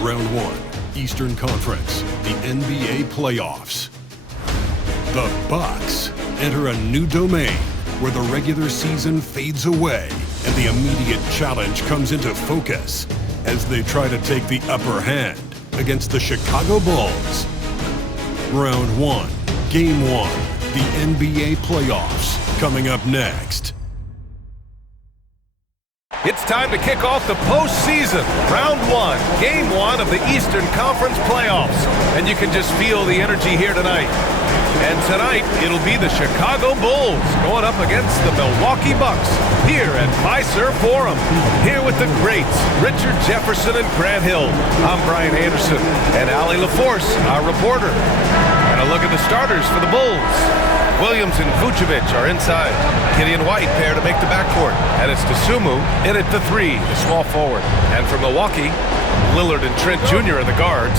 Round 1, Eastern Conference, the NBA playoffs. The Bucks enter a new domain where the regular season fades away and the immediate challenge comes into focus as they try to take the upper hand against the Chicago Bulls. Round 1, Game 1, the NBA playoffs, coming up next. It's time to kick off the postseason. Round 1, Game 1 of the Eastern Conference playoffs. And you can just feel the energy here tonight. And tonight, it'll be the Chicago Bulls going up against the Milwaukee Bucks here at Fiserv Forum. Here with the greats, Richard Jefferson and Grant Hill. I'm Brian Anderson, and Allie LaForce, our reporter. And a look at the starters for the Bulls. Williams and Vucevic are inside. Giddey and White pair to make the backcourt. And it's Dosunmu in at the 3, the small forward. And for Milwaukee, Lillard and Trent Jr. are the guards.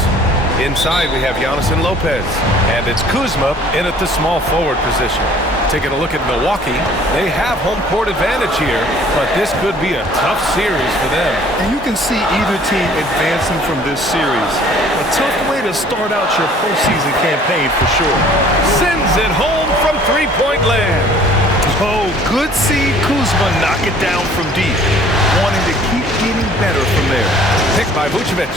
Inside, we have Giannis and Lopez. And it's Kuzma in at the small forward position. Taking a look at Milwaukee, they have home court advantage here, but this could be a tough series for them. And you can see either team advancing from this series. A tough way to start out your postseason campaign for sure. Sends it home from three-point land. Oh, good seeing Kuzma knock it down from deep. Wanting to keep getting better from there. Picked by Vucevic.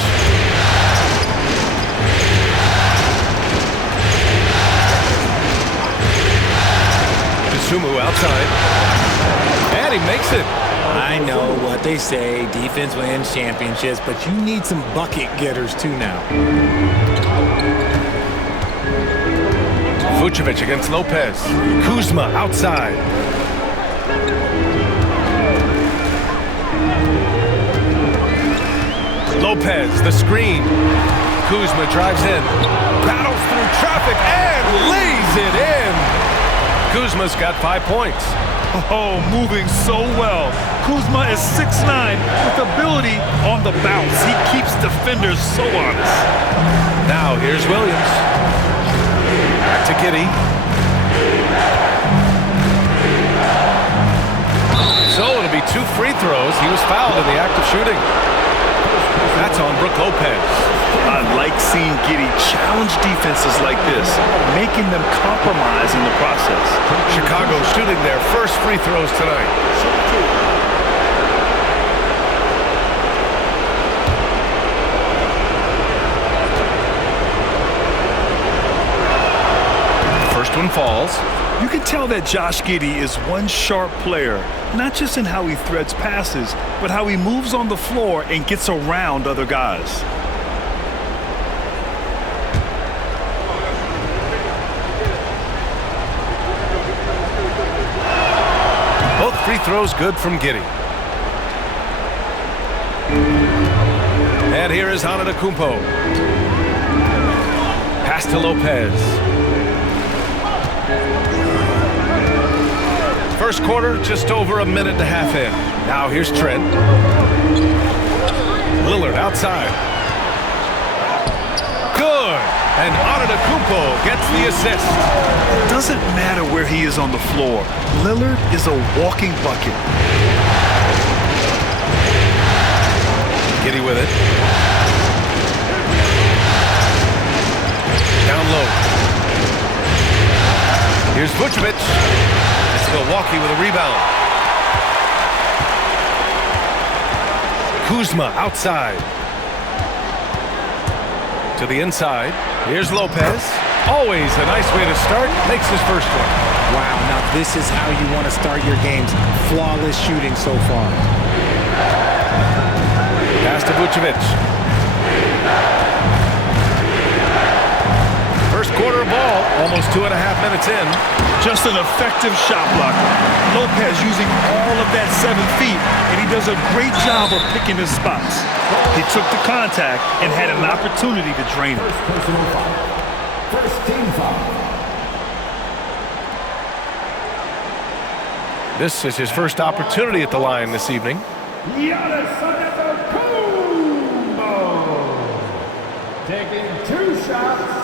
Dosunmu outside. And he makes it. I know what they say, defense wins championships, but you need some bucket getters too now. Vucevic against Lopez. Kuzma outside. Lopez, the screen. Kuzma drives in. Battles through traffic and lays it in. Kuzma's got 5 points. Oh, moving so well. Kuzma is 6'9", with ability on the bounce. He keeps defenders so honest. Now here's Williams. Back to Giddey. So it'll be 2 free throws. He was fouled in the act of shooting. That's on Brook Lopez. I like seeing Giddey challenge defenses like this, making them compromise in the process. Chicago shooting their first free throws tonight. First one falls. You can tell that Josh Giddey is one sharp player, not just in how he threads passes, but how he moves on the floor and gets around other guys. Both free throws good from Giddey. And here is Antetokounmpo. Pass to Lopez. First quarter, just over a minute and a half in. Now here's Trent. Lillard outside. Good. And Antetokounmpo gets the assist. Doesn't matter where he is on the floor. Lillard is a walking bucket. Giddey with it. Down low. Here's Vucevic. It's Milwaukee with a rebound. Kuzma outside. To the inside. Here's Lopez. Always a nice way to start. Makes his first one. Wow, now this is how you want to start your games. Flawless shooting so far. Pass to Vucevic. First quarter ball, almost 2.5 minutes in. Just an effective shot blocker. Lopez using all of that 7 feet, and he does a great job of picking his spots. He took the contact and had an opportunity to drain it. First team foul. This is his first opportunity at the line this evening. Giannis Antetokounmpo taking 2 shots.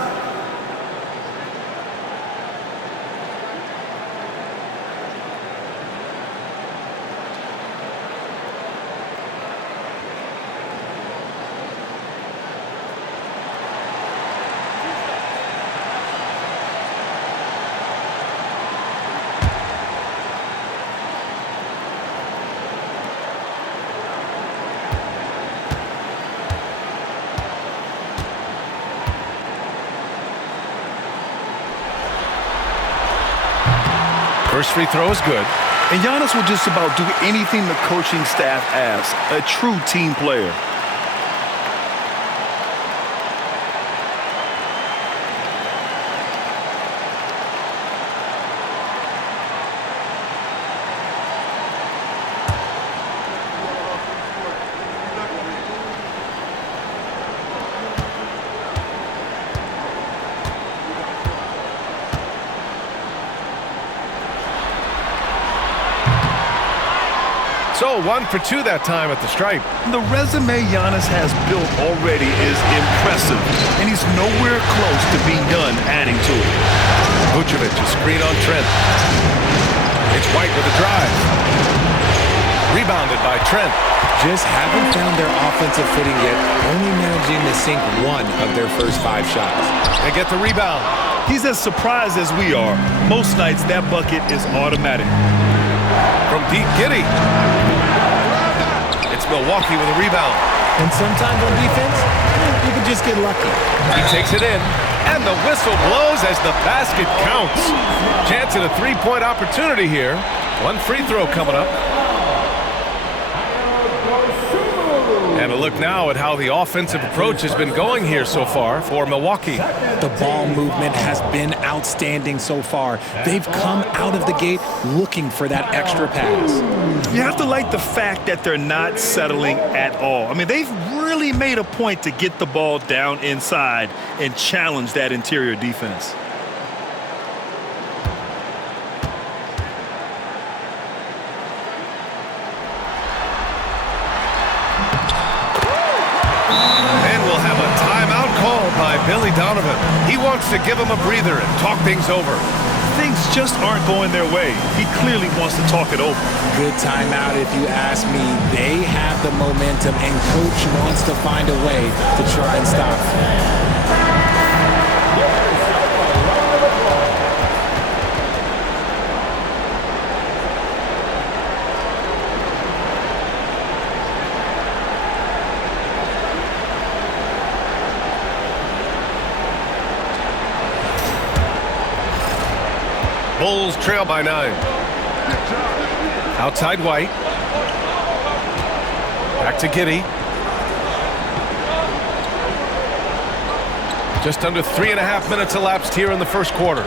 First free throw is good. And Giannis will just about do anything the coaching staff asks. A true team player. So 1 for 2 that time at the stripe. The resume Giannis has built already is impressive, and he's nowhere close to being done adding to it. Vucevic, a screen on Trent. It's White with a drive. Rebounded by Trent. Just haven't found their offensive footing yet, only managing to sink 1 of their first 5 shots. They get the rebound. He's as surprised as we are. Most nights, that bucket is automatic. From deep, Giddey. It's Milwaukee with a rebound. And sometimes on defense, you can just get lucky. He takes it in, and the whistle blows as the basket counts. Chance at a three-point opportunity here. 1 free throw coming up. And a look now at how the offensive approach has been going here so far for Milwaukee. The ball movement has been outstanding so far. They've come out of the gate looking for that extra pass. You have to like the fact that they're not settling at all. I mean, they've really made a point to get the ball down inside and challenge that interior defense. Billy Donovan. He wants to give him a breather and talk things over. Things just aren't going their way. He clearly wants to talk it over. Good timeout if you ask me. They have the momentum and coach wants to find a way to try and stop it. Bulls trail by 9. Outside White. Back to Giddey. Just under 3.5 minutes elapsed here in the first quarter.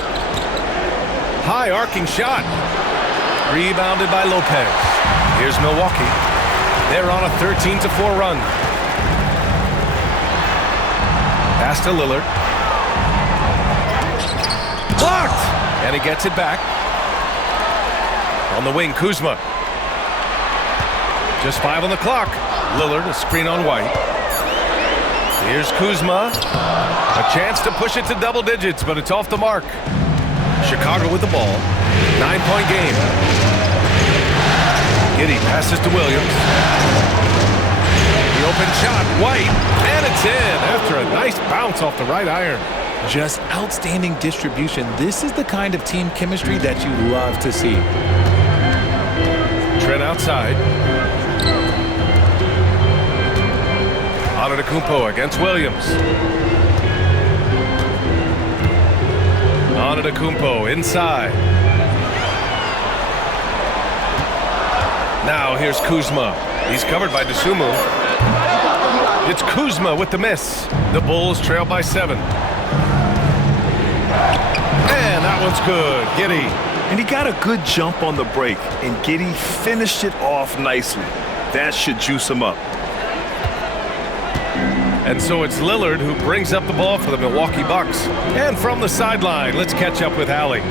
High arcing shot. Rebounded by Lopez. Here's Milwaukee. They're on a 13-4 run. Pass to Lillard. Blocked! And he gets it back. On the wing, Kuzma. Just 5 on the clock. Lillard, a screen on White. Here's Kuzma. A chance to push it to double digits, but it's off the mark. Chicago with the ball. 9-point game. Giddey passes to Williams. The open shot, White, and it's in after a nice bounce off the right iron. Just outstanding distribution. This is the kind of team chemistry that you love to see. Trent outside. Antetokounmpo against Williams. Antetokounmpo inside. Now here's Kuzma. He's covered by Dosunmu. It's Kuzma with the miss. The Bulls trail by 7. And that one's good. Giddey. And he got a good jump on the break, and Giddey finished it off nicely. That should juice him up. And so it's Lillard who brings up the ball for the Milwaukee Bucks. And from the sideline, let's catch up with Allie.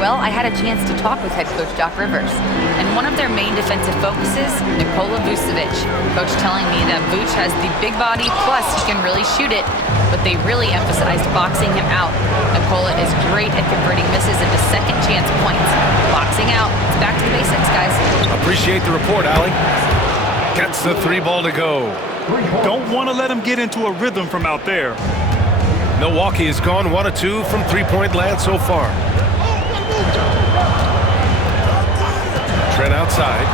Well, I had a chance to talk with head coach Doc Rivers, and one of their main defensive focuses, Nikola Vucevic. Coach telling me that Vuce has the big body, plus he can really shoot it, but they really emphasized boxing him out. Nikola is great at converting misses into second chance points. Boxing out, it's back to the basics, guys. Appreciate the report, Allie. Gets the 3 ball to go. Don't want to let him get into a rhythm from out there. Milwaukee has gone 1 of 2 from 3-point land so far. Trent outside.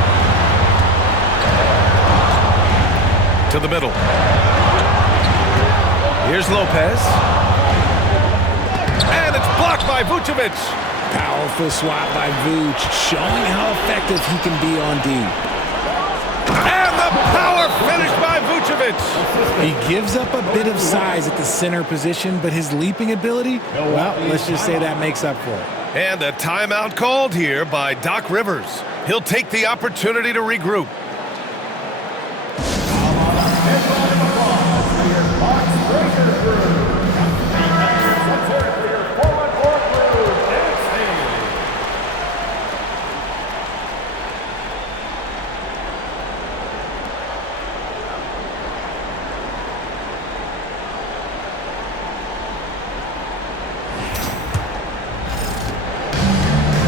To the middle. Here's Lopez. And it's blocked by Vucevic. Powerful swat by Vooch, showing how effective he can be on D. And the power finish by Vucevic. He gives up a bit of size at the center position, but his leaping ability, well, let's just say that makes up for it. And a timeout called here by Doc Rivers. He'll take the opportunity to regroup.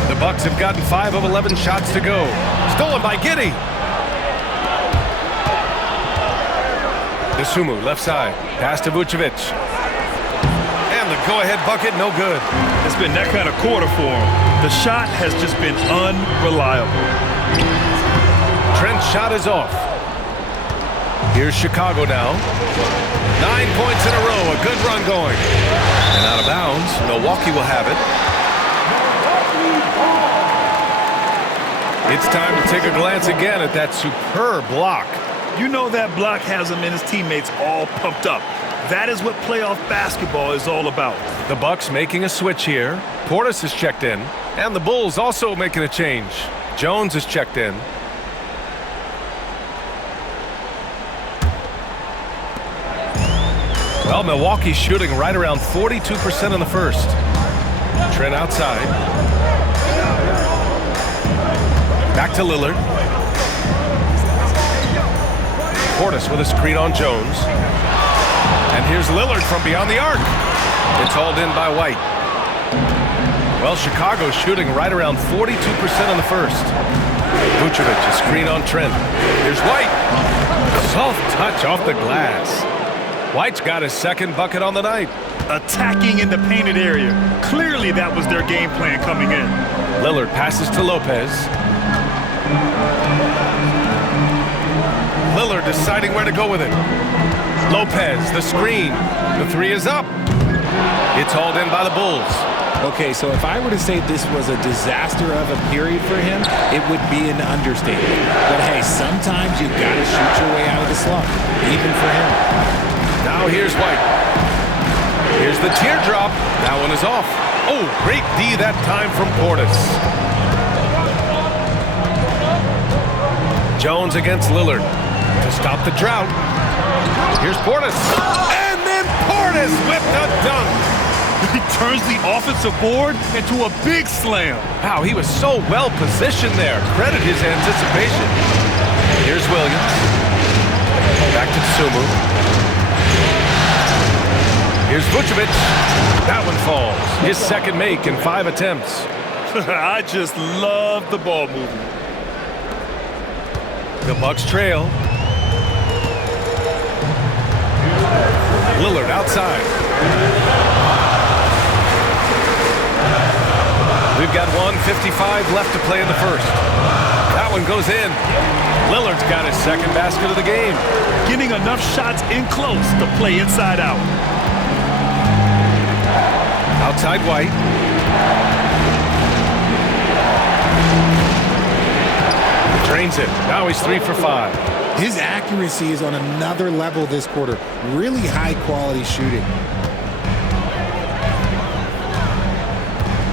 The Bucks have gotten 5 of 11 shots to go. Stolen by Giddey. Dosunmu, left side. Pass to Vucevic. And the go-ahead bucket, no good. It's been that kind of quarter for him. The shot has just been unreliable. Trent's shot is off. Here's Chicago now. 9 points in a row, a good run going. And out of bounds, Milwaukee will have it. It's time to take a glance again at that superb block. You know that block has him and his teammates all pumped up. That is what playoff basketball is all about. The Bucks making a switch here. Portis is checked in. And the Bulls also making a change. Jones is checked in. Well, Milwaukee's shooting right around 42% in the first. Trent outside. Back to Lillard. Portis with a screen on Jones. And here's Lillard from beyond the arc. It's hauled in by White. Well, Chicago's shooting right around 42% in the first. Vucevic, a screen on Trent. Here's White. Soft touch off the glass. White's got his second bucket on the night. Attacking in the painted area. Clearly that was their game plan coming in. Lillard passes to Lopez. Lillard deciding where to go with it. Lopez, the screen. The three is up. It's hauled in by the Bulls. Okay, so if I were to say this was a disaster of a period for him, it would be an understatement. But hey, sometimes you gotta shoot your way out of the slump, even for him. Now here's White. Here's the teardrop. That one is off. Oh, great D that time from Portis. Jones against Lillard to stop the drought. Here's Portis. And then Portis with the dunk. He turns the offensive board into a big slam. Wow, he was so well positioned there. Credit his anticipation. Here's Williams. Back to Dosunmu. Here's Vucevic. That one falls. His second make in 5 attempts. I just love the ball movement. The Bucks trail. Lillard outside. We've got 1:55 left to play in the first. That one goes in. Lillard's got his second basket of the game. Getting enough shots in close to play inside out. Outside White. Drains it. Now he's 3 for 5. His accuracy is on another level this quarter. Really high-quality shooting.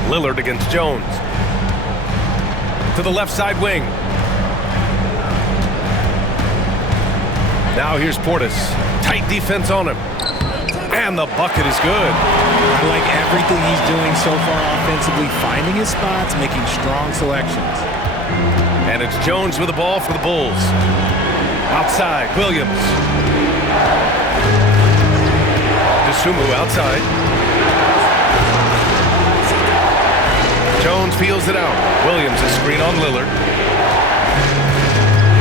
Lillard against Jones. To the left side wing. Now here's Portis. Tight defense on him. And the bucket is good. I like everything he's doing so far offensively, finding his spots, making strong selections. And it's Jones with the ball for the Bulls. Outside, Williams. Dosunmu outside. Jones feels it out. Williams a screen on Lillard.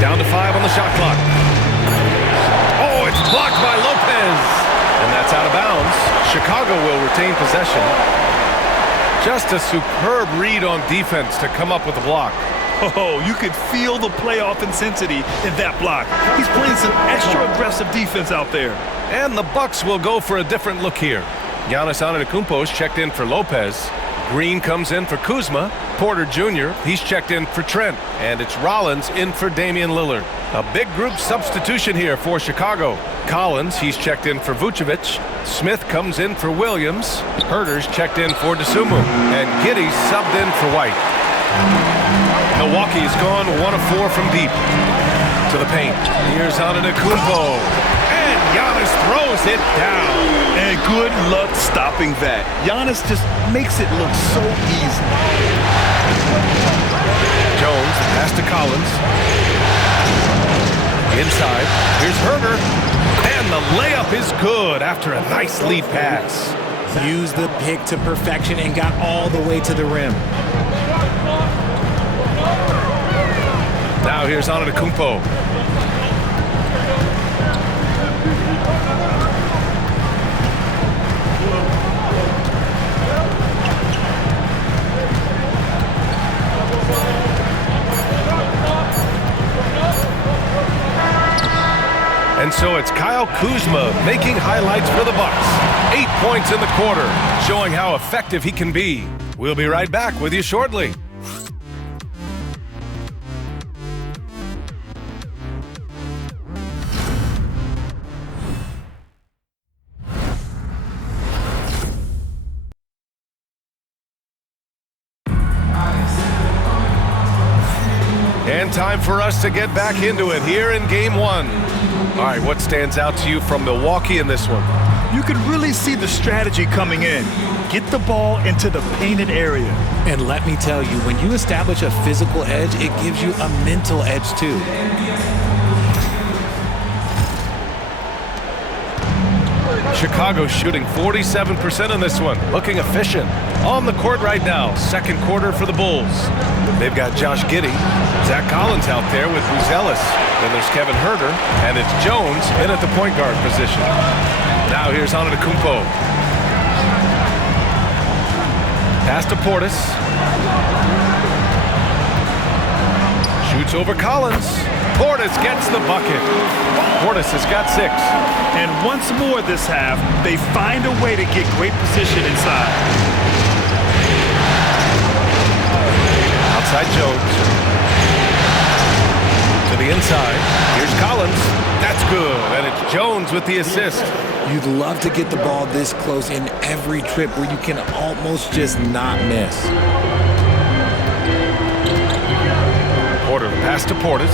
Down to 5 on the shot clock. Oh, it's blocked by Lopez. And that's out of bounds. Chicago will retain possession. Just a superb read on defense to come up with the block. Oh, you could feel the playoff intensity in that block. He's playing some extra aggressive defense out there. And the Bucks will go for a different look here. Giannis Antetokounmpo is checked in for Lopez. Green comes in for Kuzma. Porter Jr., he's checked in for Trent. And it's Rollins in for Damian Lillard. A big group substitution here for Chicago. Collins, he's checked in for Vucevic. Smith comes in for Williams. Herter's checked in for DeSumo. And Giddey's subbed in for White. Milwaukee's gone 1 of 4 from deep. To the paint. Here's Antetokounmpo. And Giannis throws it down. And good luck stopping that. Giannis just makes it look so easy. Jones, pass to Collins. Inside. Here's Herter. And the layup is good after a nice lead pass. Used the pick to perfection and got all the way to the rim. Now here's Antetokounmpo. And so it's Kyle Kuzma making highlights for the Bucks. 8 points in the quarter, showing how effective he can be. We'll be right back with you shortly. And time for us to get back into it here in Game 1. All right, what stands out to you from Milwaukee in this one? You can really see the strategy coming in. Get the ball into the painted area. And let me tell you, when you establish a physical edge, it gives you a mental edge too. Chicago shooting 47% in this one, looking efficient. On the court right now, second quarter for the Bulls. They've got Josh Giddey, Zach Collins out there with Buzelis. Then there's Kevin Herter, and it's Jones in at the point guard position. Now here's Antetokounmpo. Pass to Portis. Shoots over Collins. Portis gets the bucket. Portis has got 6. And once more this half, they find a way to get great position inside. Outside Jones. To the inside. Here's Collins. That's good. And it's Jones with the assist. You'd love to get the ball this close in every trip where you can almost just not miss. Porter pass to Portis.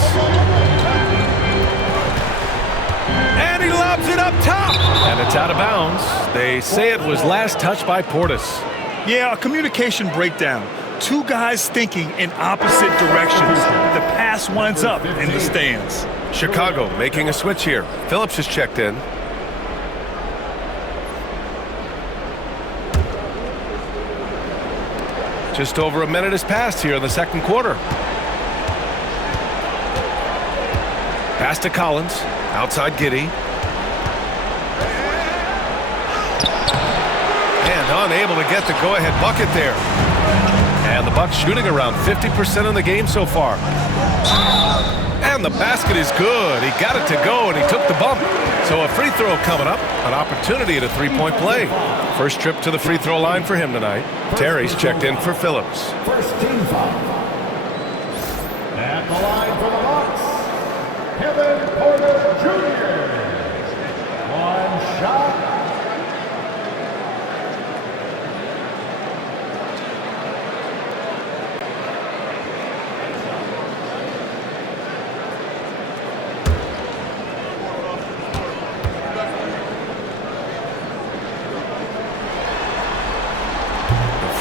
And he lobs it up top. And it's out of bounds. They say it was last touched by Portis. Yeah, a communication breakdown. Two guys thinking in opposite directions. The pass winds up in the stands. Chicago making a switch here. Phillips is checked in. Just over a minute has passed here in the second quarter. Pass to Collins. Outside Giddey. And unable to get the go-ahead bucket there. And the Bucks shooting around 50% in the game so far. And the basket is good. He got it to go, and he took the bump. So a free throw coming up. An opportunity at a three-point play. First trip to the free throw line for him tonight. Terry's checked in for Phillips. First team foul. At the line for the Bucks, Kevin Porter Jr. One shot.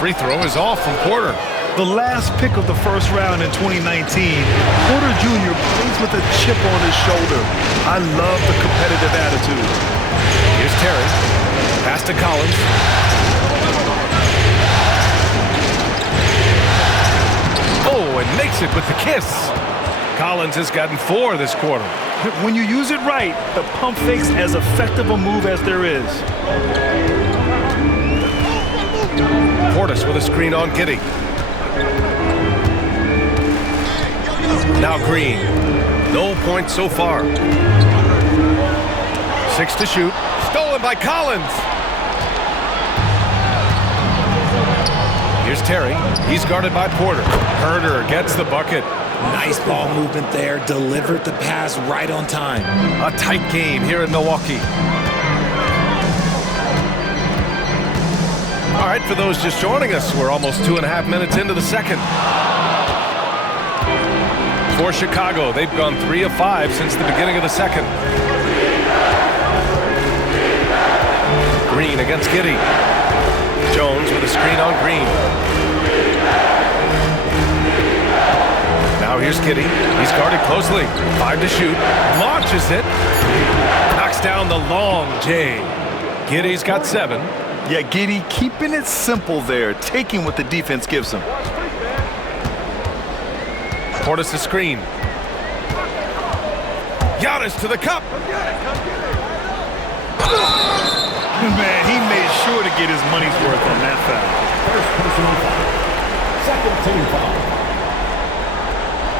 Free throw is off from Porter. The last pick of the first round in 2019, Porter Jr. plays with a chip on his shoulder. I love the competitive attitude. Here's Terry. Pass to Collins. Oh, and makes it with the kiss. Collins has gotten 4 this quarter. When you use it right, the pump fake's as effective a move as there is. Portis with a screen on Giddey. Now Green. No points so far. 6 to shoot. Stolen by Collins. Here's Terry. He's guarded by Porter. Herder gets the bucket. Nice ball movement there. Delivered the pass right on time. A tight game here in Milwaukee. All right, for those just joining us, we're almost 2.5 minutes into the second. For Chicago, they've gone 3 of 5 since the beginning of the second. Green against Giddey. Jones with a screen on Green. Now here's Giddey. He's guarded closely. 5 to shoot. Launches it. Knocks down the long J. Giddey's got 7. Yeah, Giddey keeping it simple there, taking what the defense gives him. Portis a screen. Giannis to the cup. Man, he made sure to get his money's worth on that foul. First personal foul. Second team foul.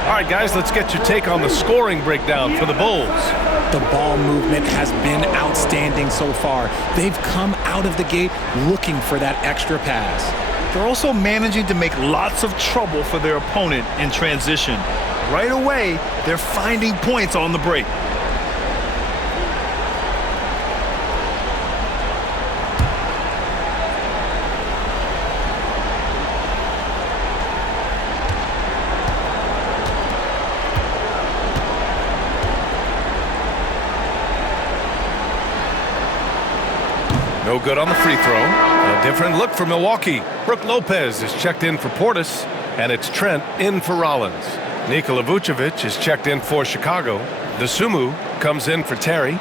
All right, guys, let's get your take on the scoring breakdown for the Bulls. The ball movement has been outstanding so far. They've come out of the gate looking for that extra pass. They're also managing to make lots of trouble for their opponent in transition. Right away, they're finding points on the break. No good on the free throw. A different look for Milwaukee. Brook Lopez is checked in for Portis, and it's Trent in for Rollins. Nikola Vucevic is checked in for Chicago. Dosunmu comes in for Terry.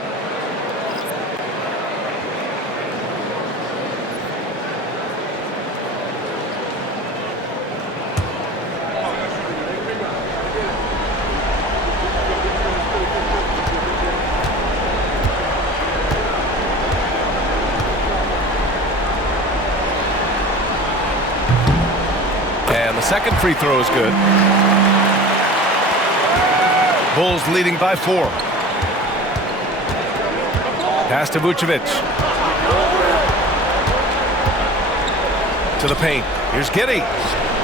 Second free throw is good. Bulls leading by 4. Pass to Vucevic. To the paint. Here's Giddey.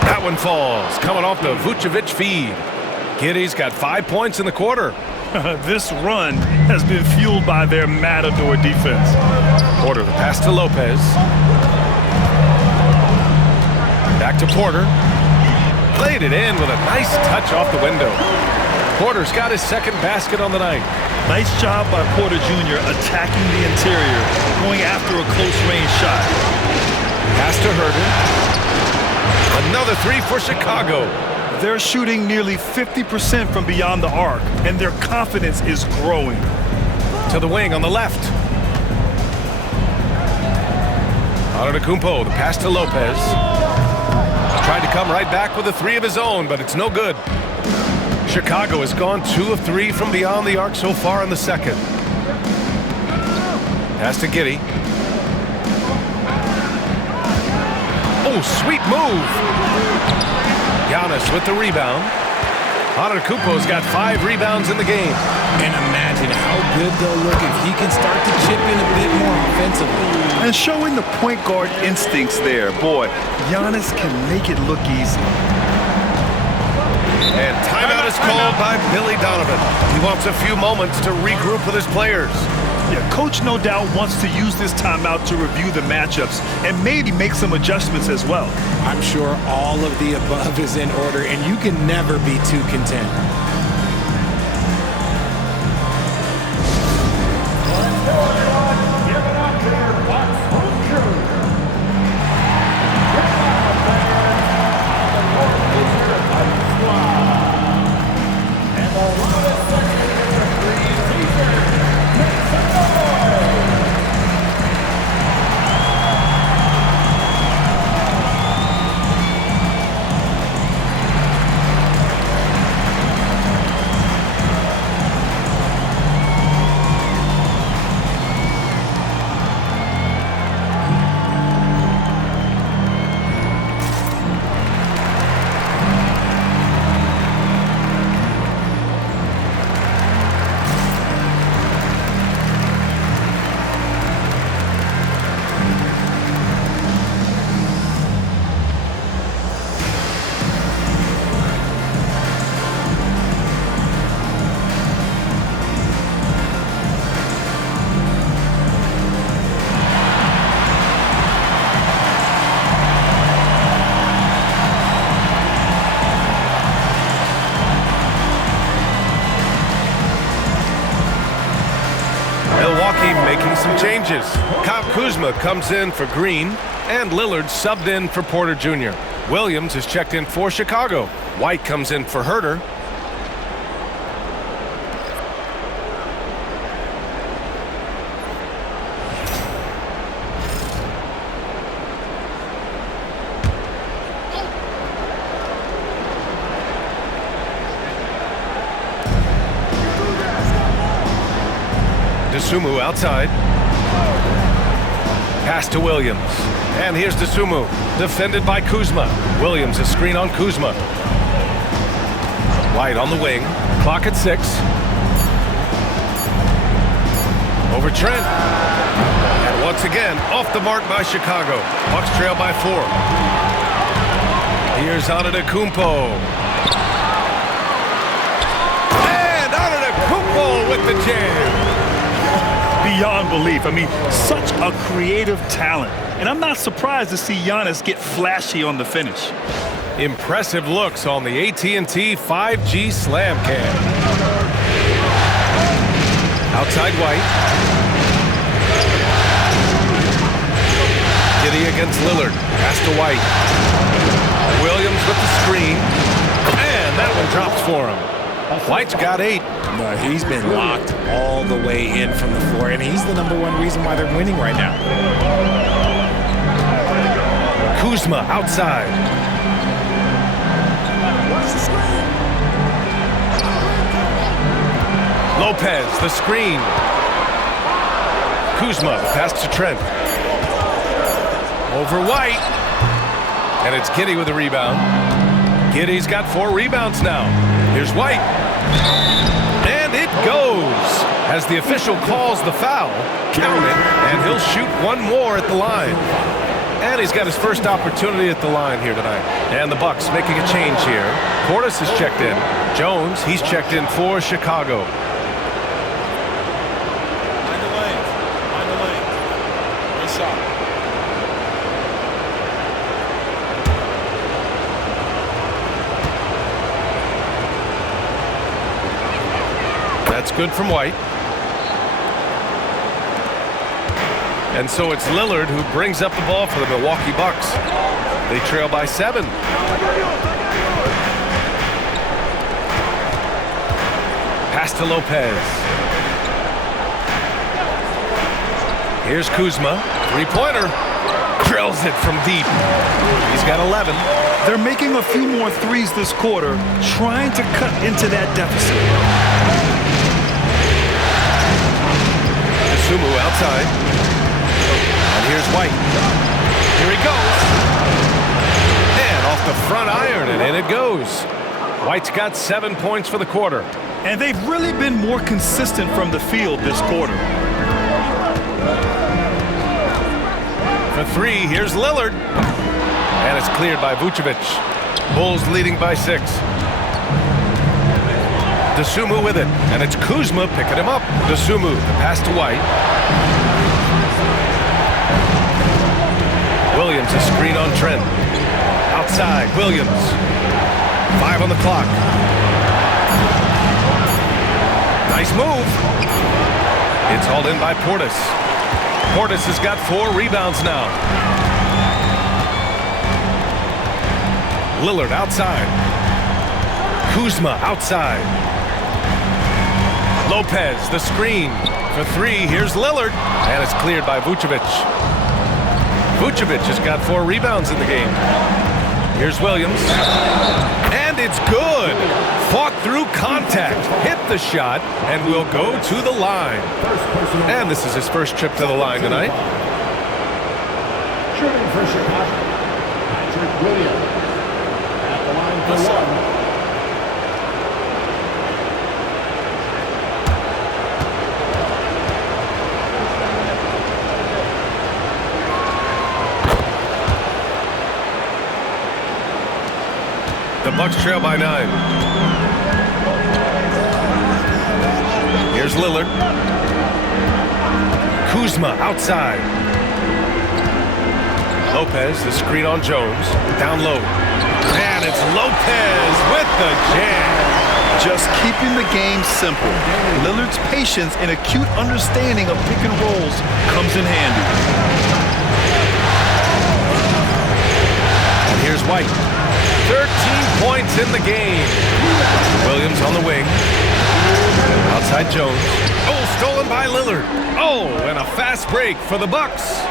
That one falls. Coming off the Vucevic feed. Giddey's got 5 points in the quarter. This run has been fueled by their matador defense. Porter, the pass to Lopez. Back to Porter. Played it in with a nice touch off the window. Porter's got his second basket on the night. Nice job by Porter Jr. attacking the interior, going after a close-range shot. Pass to Herder. Another 3 for Chicago. They're shooting nearly 50% from beyond the arc, and their confidence is growing. To the wing on the left. Antetokounmpo, the pass to Lopez. Tried to come right back with a 3 of his own, but it's no good. Chicago has gone 2 of 3 from beyond the arc so far in the second. Pass to Giddey. Oh, sweet move. Giannis with the rebound. Antetokounmpo's got 5 rebounds in the game. And imagine how good they'll look if he can start to chip in a bit more offensively. And showing the point guard instincts there. Boy, Giannis can make it look easy. And timeout is called by Billy Donovan. He wants a few moments to regroup with his players. Yeah, coach no doubt wants to use this timeout to review the matchups and maybe make some adjustments as well. I'm sure all of the above is in order, and you can never be too content. some changes. Kyle Kuzma comes in for Green, and Lillard subbed in for Porter Jr. Williams is checked in for Chicago. White comes in for Herter. Dosunmu outside. Pass to Williams. And here's Dosunmu. Defended by Kuzma. Williams, a screen on Kuzma. White on the wing. Clock at 6. Over Trent. And once again, off the mark by Chicago. Bucks trail by 4. Here's Antetokounmpo. And Antetokounmpo with the jam. Beyond belief. I mean, such a creative talent. And I'm not surprised to see Giannis get flashy on the finish. Impressive looks on the AT&T 5G Slam Cam. Outside White. Giddy against Lillard. Pass to White. Williams with the screen. And that one drops for him. White's got 8. No, he's been locked all the way in from the floor, and he's the #1 reason why they're winning right now. Kuzma outside. Lopez, the screen. Kuzma, the pass to Trent. Over White. And it's Giddy with the rebound. Giddy's got 4 rebounds now. Here's White. And it goes. As the official calls the foul, count it, and he'll shoot one more at the line. And he's got his first opportunity at the line here tonight. And the Bucks making a change here. Portis is checked in. Jones, he's checked in for Chicago. Find the lane. Find the lane. One shot. That's good from White. And so it's Lillard who brings up the ball for the Milwaukee Bucks. They trail by 7. Pass to Lopez. Here's Kuzma. 3-pointer. Drills it from deep. He's got 11. They're making a few more threes this quarter, trying to cut into that deficit. Dosunmu outside. And here's White. Here he goes. And off the front iron, and in it goes. White's got 7 points for the quarter. And they've really been more consistent from the field this quarter. For 3, here's Lillard. And it's cleared by Vucevic. Bulls leading by 6. Dosunmu with it, and it's Kuzma picking him up. Dosunmu, the pass to White. Williams, a screen on Trent. Outside, Williams. 5 on the clock. Nice move. It's hauled in by Portis. Portis has got 4 rebounds now. Lillard outside. Kuzma outside. Lopez, the screen. For 3, here's Lillard. And it's cleared by Vucevic. Vucevic has got 4 rebounds in the game. Here's Williams. And it's good. Fought through contact. Hit the shot. And will go to the line. And this is his first trip to the line tonight. Shooting for Chicago, Patrick Williams. At the line for 1. The Bucks trail by 9. Here's Lillard. Kuzma outside. Lopez, the screen on Jones. Down low. And it's Lopez with the jam. Just keeping the game simple. Lillard's patience and acute understanding of pick and rolls comes in handy. And here's White. 13 points in the game. Williams on the wing. Outside Jones. Oh, stolen by Lillard. Oh, and a fast break for the Bucks.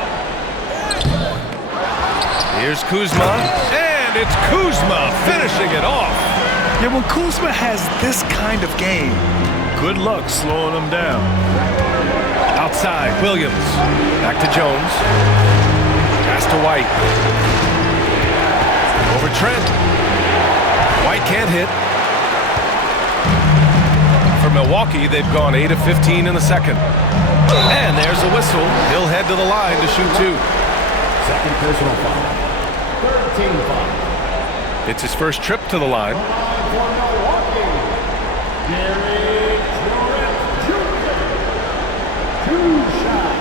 Here's Kuzma. And it's Kuzma finishing it off. Yeah, when Kuzma has this kind of game, good luck slowing him down. Outside, Williams. Back to Jones. Pass to White. Over Trent. White can't hit. For Milwaukee, they've gone 8 of 15 in the second. And there's a whistle. He'll head to the line to shoot 2. Second personal foul. 13 foul. It's his first trip to the line. For Milwaukee, Gary Trent Jr. 2 shots.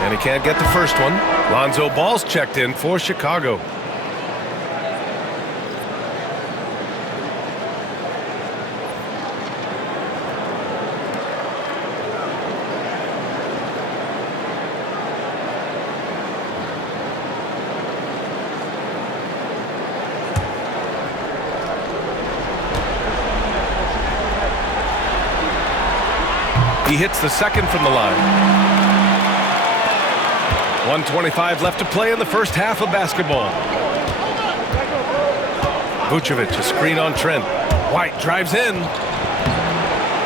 And he can't get the first one. Lonzo Ball's checked in for Chicago. He hits the second from the line. 1:25 left to play in the first half of basketball. Vucevic, a screen on Trent. White drives in.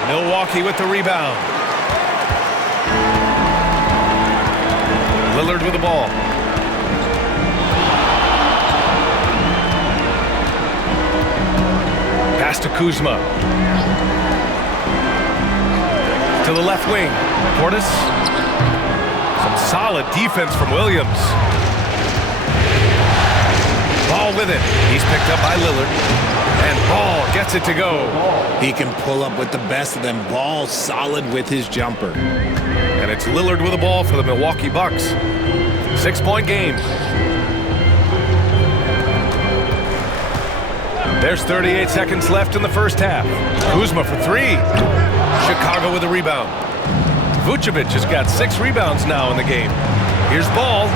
Milwaukee with the rebound. Lillard with the ball. Pass to Kuzma. To the left wing. Portis. Some solid defense from Williams. Ball with it. He's picked up by Lillard. And Ball gets it to go. He can pull up with the best of them. Ball solid with his jumper. And it's Lillard with the ball for the Milwaukee Bucks. 6-point game. There's 38 seconds left in the first half. Kuzma for 3. Chicago with a rebound. Vucevic has got 6 rebounds now in the game. Here's Ball.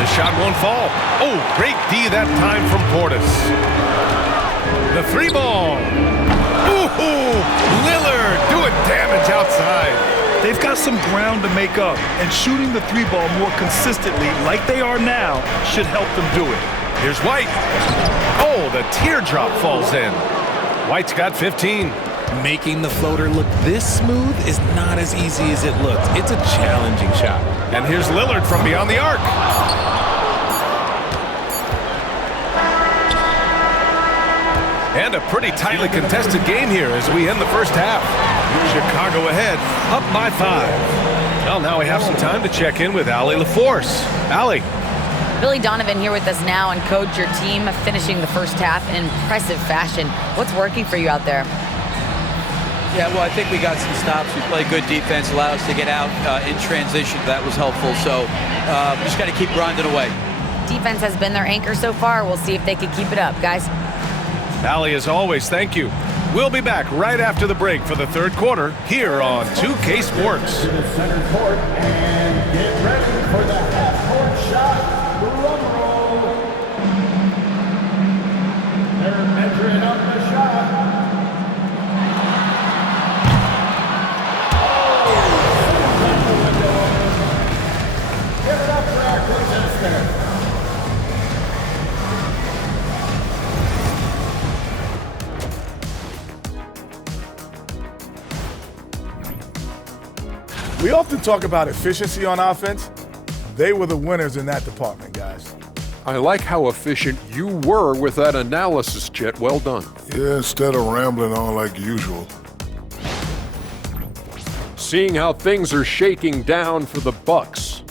The shot won't fall. Oh, great D that time from Portis. The 3 ball. Ooh, Lillard doing damage outside. They've got some ground to make up, and shooting the 3 ball more consistently like they are now should help them do it. Here's White. Oh, the teardrop falls in. White's got 15. Making the floater look this smooth is not as easy as it looks. It's a challenging shot. And here's Lillard from beyond the arc. And a pretty tightly contested game here as we end the first half. Chicago ahead, up by 5. Well, now we have some time to check in with Allie LaForce. Allie. Billy Donovan here with us now, and coach, your team finishing the first half in impressive fashion. What's working for you out there? Yeah, well, I think we got some stops. We played good defense, allowed us to get out in transition. That was helpful. So we just got to keep grinding away. Defense has been their anchor so far. We'll see if they can keep it up, guys. Allie, as always, thank you. We'll be back right after the break for the third quarter here on 2K Sports. To the center court and get ready for the half-court shot. Drum roll. They're measuring up the shot. Give it up for our contestant. We often talk about efficiency on offense. They were the winners in that department, guys. I like how efficient you were with that analysis, Chet. Well done. Yeah, instead of rambling on like usual. Seeing how things are shaking down for the Bucks.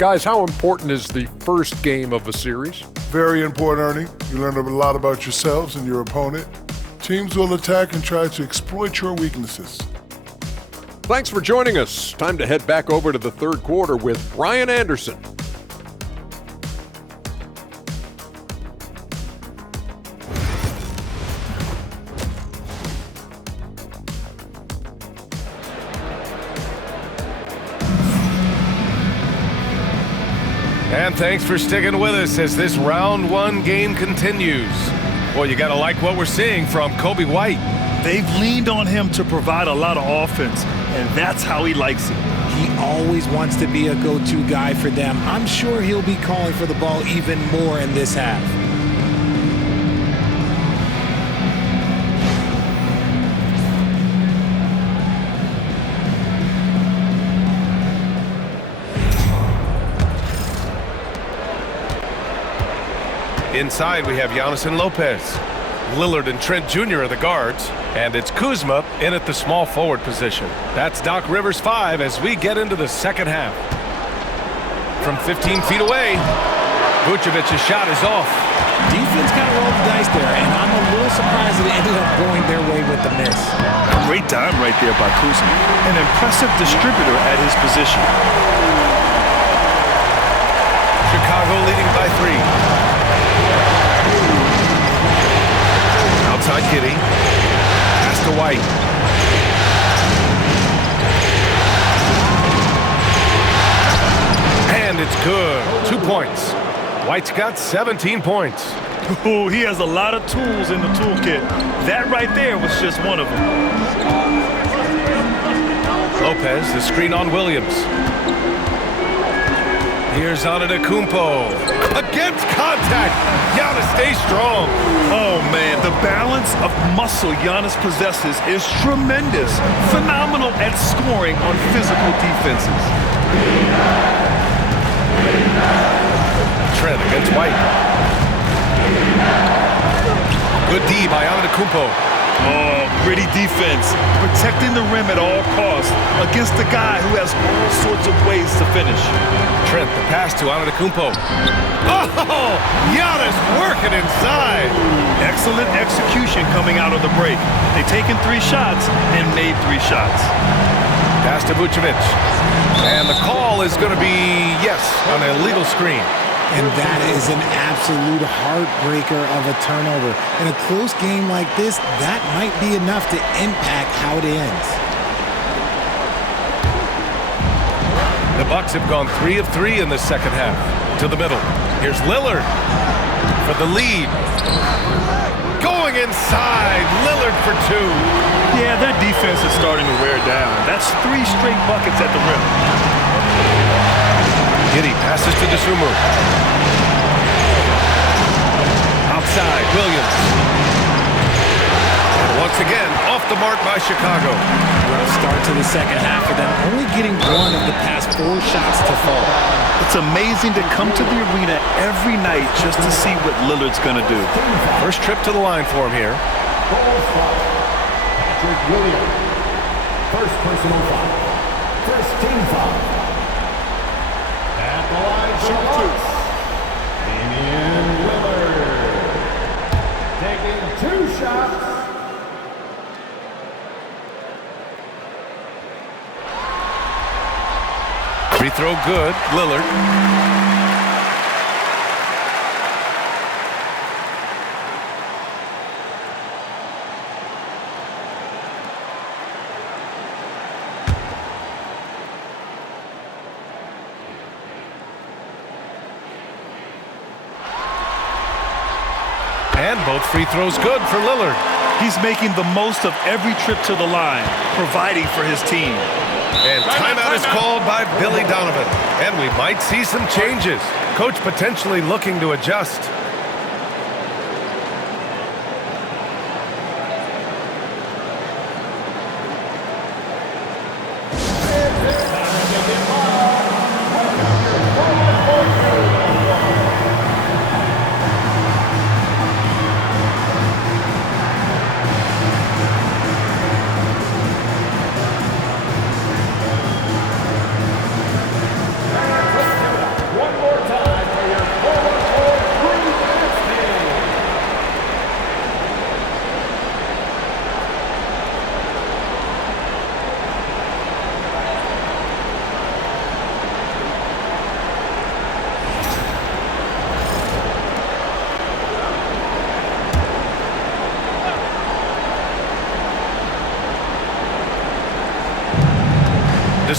Guys, how important is the first game of a series? Very important, Ernie. You learn a lot about yourselves and your opponent. Teams will attack and try to exploit your weaknesses. Thanks for joining us. Time to head back over to the third quarter with Brian Anderson. And thanks for sticking with us as this round one game continues. Boy, you got to like what we're seeing from Kobe White. They've leaned on him to provide a lot of offense, and that's how he likes it. He always wants to be a go-to guy for them. I'm sure he'll be calling for the ball even more in this half. Inside, we have Giannis and Lopez. Lillard and Trent Jr. are the guards, and it's Kuzma in at the small forward position. That's Doc Rivers 5 as we get into the second half. From 15 feet away, Vucevic's shot is off. Defense kind of rolled the dice there, and I'm a little surprised that it ended up going their way with the miss. Great dime right there by Kuzma. An impressive distributor at his position. Chicago leading by 3. Outside Giddey. Pass to White. And it's good. 2 points. White's got 17 points. Oh, he has a lot of tools in the toolkit. That right there was just one of them. Lopez, the screen on Williams. Here's Antetokounmpo. Against contact. Giannis, stay strong. Oh, man, the balance of muscle Giannis possesses is tremendous. Phenomenal at scoring on physical defenses. Trent against White. Good D by Antetokounmpo. Oh, gritty defense. Protecting the rim at all costs against a guy who has all sorts of ways to finish. Trent, the pass to Antetokounmpo. Oh, Giannis working inside. Excellent execution coming out of the break. They've taken 3 shots and made 3 shots. Pass to Vucevic. And the call is going to be, yes, on an illegal screen. And that is an absolute heartbreaker of a turnover. In a close game like this, that might be enough to impact how it ends. The Bucks have gone 3 of 3 in the second half. To the middle. Here's Lillard for the lead. Going inside. Lillard for 2. Yeah, their defense is starting to wear down. That's 3 straight buckets at the rim. Giddey passes to Dosunmu. Outside, Williams. And once again, off the mark by Chicago. Rough start to the second half for them, only getting 1 of the past 4 shots to fall. It's amazing to come to the arena every night just to see what Lillard's going to do. First trip to the line for him here. Patrick Williams. First personal foul. First team foul. At the line for the Bucks, Damian Lillard. Taking 2 shots. Free throw good, Lillard. And both free throws good for Lillard. He's making the most of every trip to the line, providing for his team. And timeout is called by Billy Donovan. And we might see some changes. Coach potentially looking to adjust.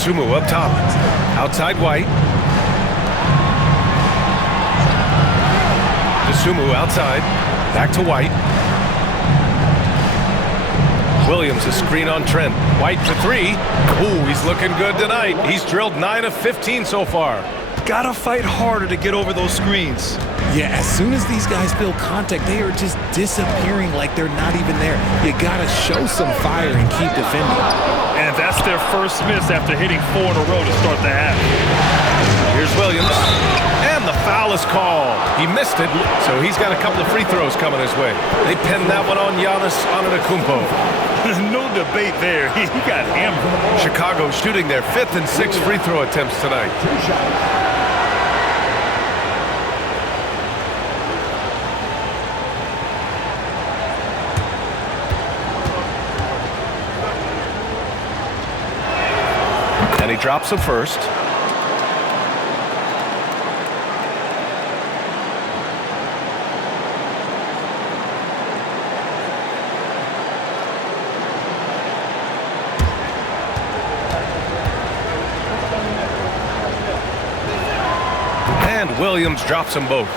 DeSumo up top. Outside White. DeSumo outside. Back to White. Williams, a screen on Trent. White for three. Ooh, he's looking good tonight. He's drilled 9 of 15 so far. Gotta fight harder to get over those screens. Yeah, as soon as these guys feel contact, they are just disappearing like they're not even there. You gotta show some fire and keep defending. And that's their first miss after hitting 4 in a row to start the half. Here's Williams. And the foul is called. He missed it, so he's got a couple of free throws coming his way. They pinned that one on Giannis Antetokounmpo. No debate there. He got hammered. Chicago shooting their 5th and 6th free throw attempts tonight. And he drops the first. And Williams drops them both.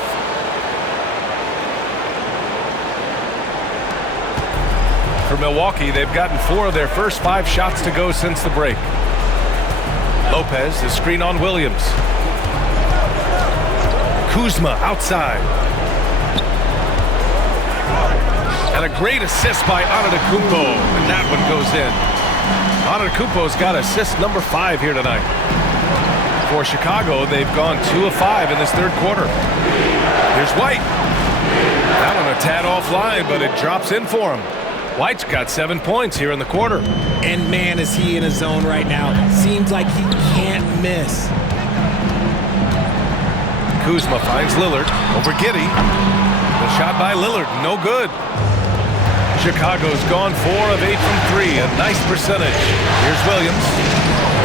For Milwaukee, they've gotten 4 of their first 5 shots to go since the break. Lopez, the screen on Williams. Kuzma outside. And a great assist by Antetokounmpo, and that one goes in. Antetokounmpo's got assist number 5 here tonight. For Chicago, they've gone 2 of 5 in this third quarter. Here's White. That one a tad offline, but it drops in for him. White's got 7 points here in the quarter. And man, is he in a zone right now. Seems like he can't miss. Kuzma finds Lillard over Giddey. The shot by Lillard, no good. Chicago's gone 4 of 8 from 3, a nice percentage. Here's Williams.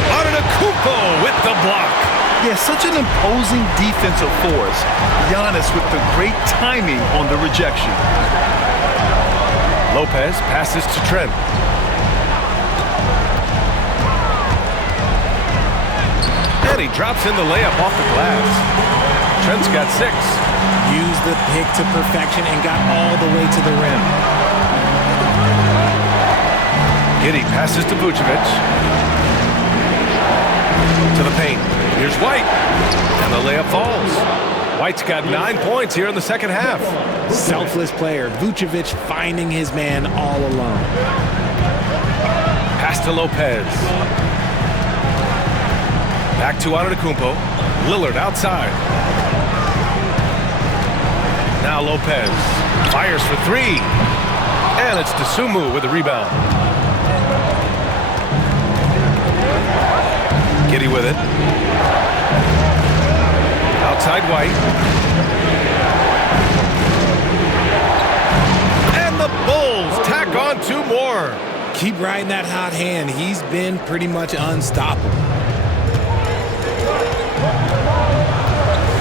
Antetokounmpo with the block. Yeah, such an imposing defensive force. Giannis with the great timing on the rejection. Lopez passes to Trent. And he drops in the layup off the glass. Trent's got 6. Used the pick to perfection and got all the way to the rim. Giddey passes to Vucevic. To the paint. Here's White. And the layup falls. White's got 9 points here in the second half. Selfless player. Vucevic finding his man all alone. Pass to Lopez. Back to Antetokounmpo. Lillard outside. Now Lopez fires for 3. And it's DeSumo with the rebound. Giddey with it. Outside White. And the Bulls tack on 2 more. Keep riding that hot hand. He's been pretty much unstoppable.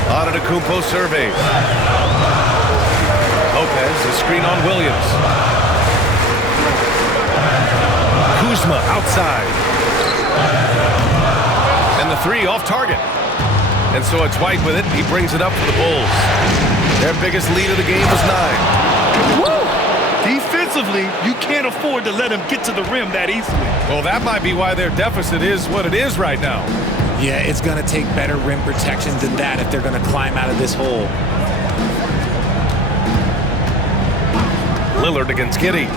Antetokounmpo surveys. Lopez, a screen on Williams. Kuzma outside. And the 3 off target. And so it's White with it. He brings it up for the Bulls. Their biggest lead of the game was 9. Woo! Defensively, you can't afford to let him get to the rim that easily. Well, that might be why their deficit is what it is right now. Yeah, it's going to take better rim protection than that if they're going to climb out of this hole. Lillard against Giddey.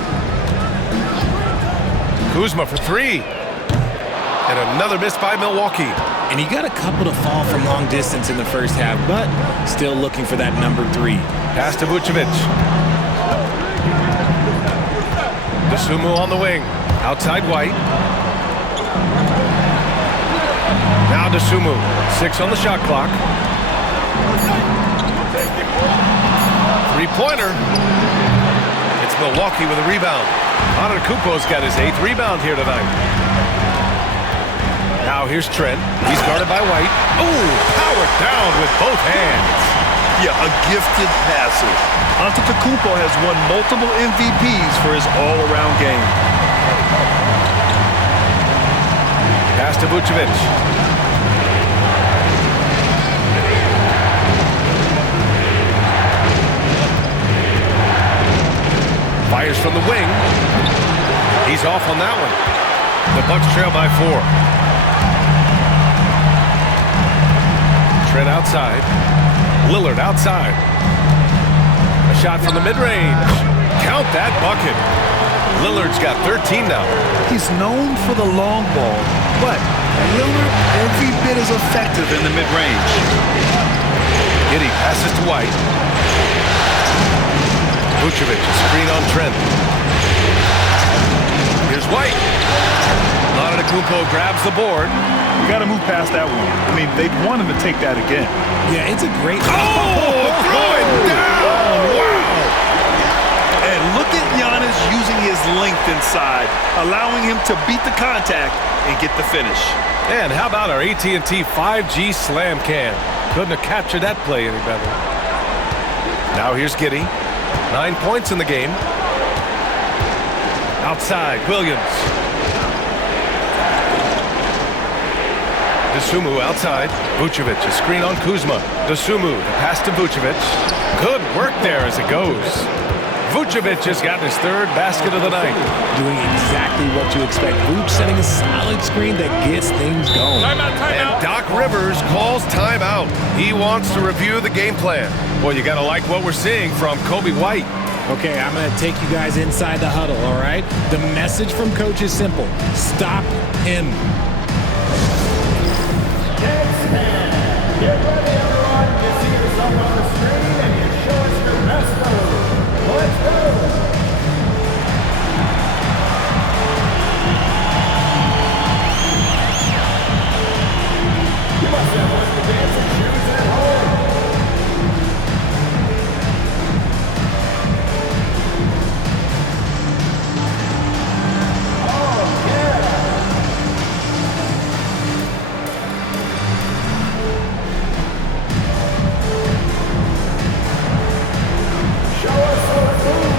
Kuzma for 3. And another miss by Milwaukee. And he got a couple to fall from long distance in the first half, but still looking for that number 3. Pass to Vucevic. DeSumo on the wing. Outside White. Now DeSumo. 6 on the shot clock. 3-pointer. It's Milwaukee with a rebound. Antetokounmpo's got his 8th rebound here tonight. Now here's Trent. He's guarded by White. Ooh, powered down with both hands. Yeah, a gifted passer. Antetokounmpo has won multiple MVPs for his all-around game. Pass to Vucevic. Fires from the wing. He's off on that one. The Bucks trail by 4. Trent outside. Lillard outside. A shot from the mid-range. Count that bucket. Lillard's got 13 now. He's known for the long ball, but Lillard every bit as effective in the mid-range. Giddey passes to White. Vucevic, screen on Trent. Here's White. Antetokounmpo grabs the board. You got to move past that one. I mean, they'd want him to take that again. Yeah, it's a great... Throw it down! Wow! And look at Giannis using his length inside, allowing him to beat the contact and get the finish. And how about our AT&T 5G slam can? Couldn't have captured that play any better. Now here's Giddey. 9 points in the game. Outside, Williams. Dosunmu outside. Vucevic, a screen on Kuzma. Dosunmu, the pass to Vucevic. Good work there as it goes. Vucevic has gotten his 3rd basket of the night. Doing exactly what you expect. Vooch setting a solid screen that gets things going. And Doc Rivers calls timeout. He wants to review the game plan. Well, you got to like what we're seeing from Kobe White. Okay, I'm going to take you guys inside the huddle, all right? The message from Coach is simple. Stop him. Next man, get ready everyone. You see yourself on the screen and you show us your best move. Let's go. You must have one of the dancing shoes at home. Oh, yeah. Show us your food.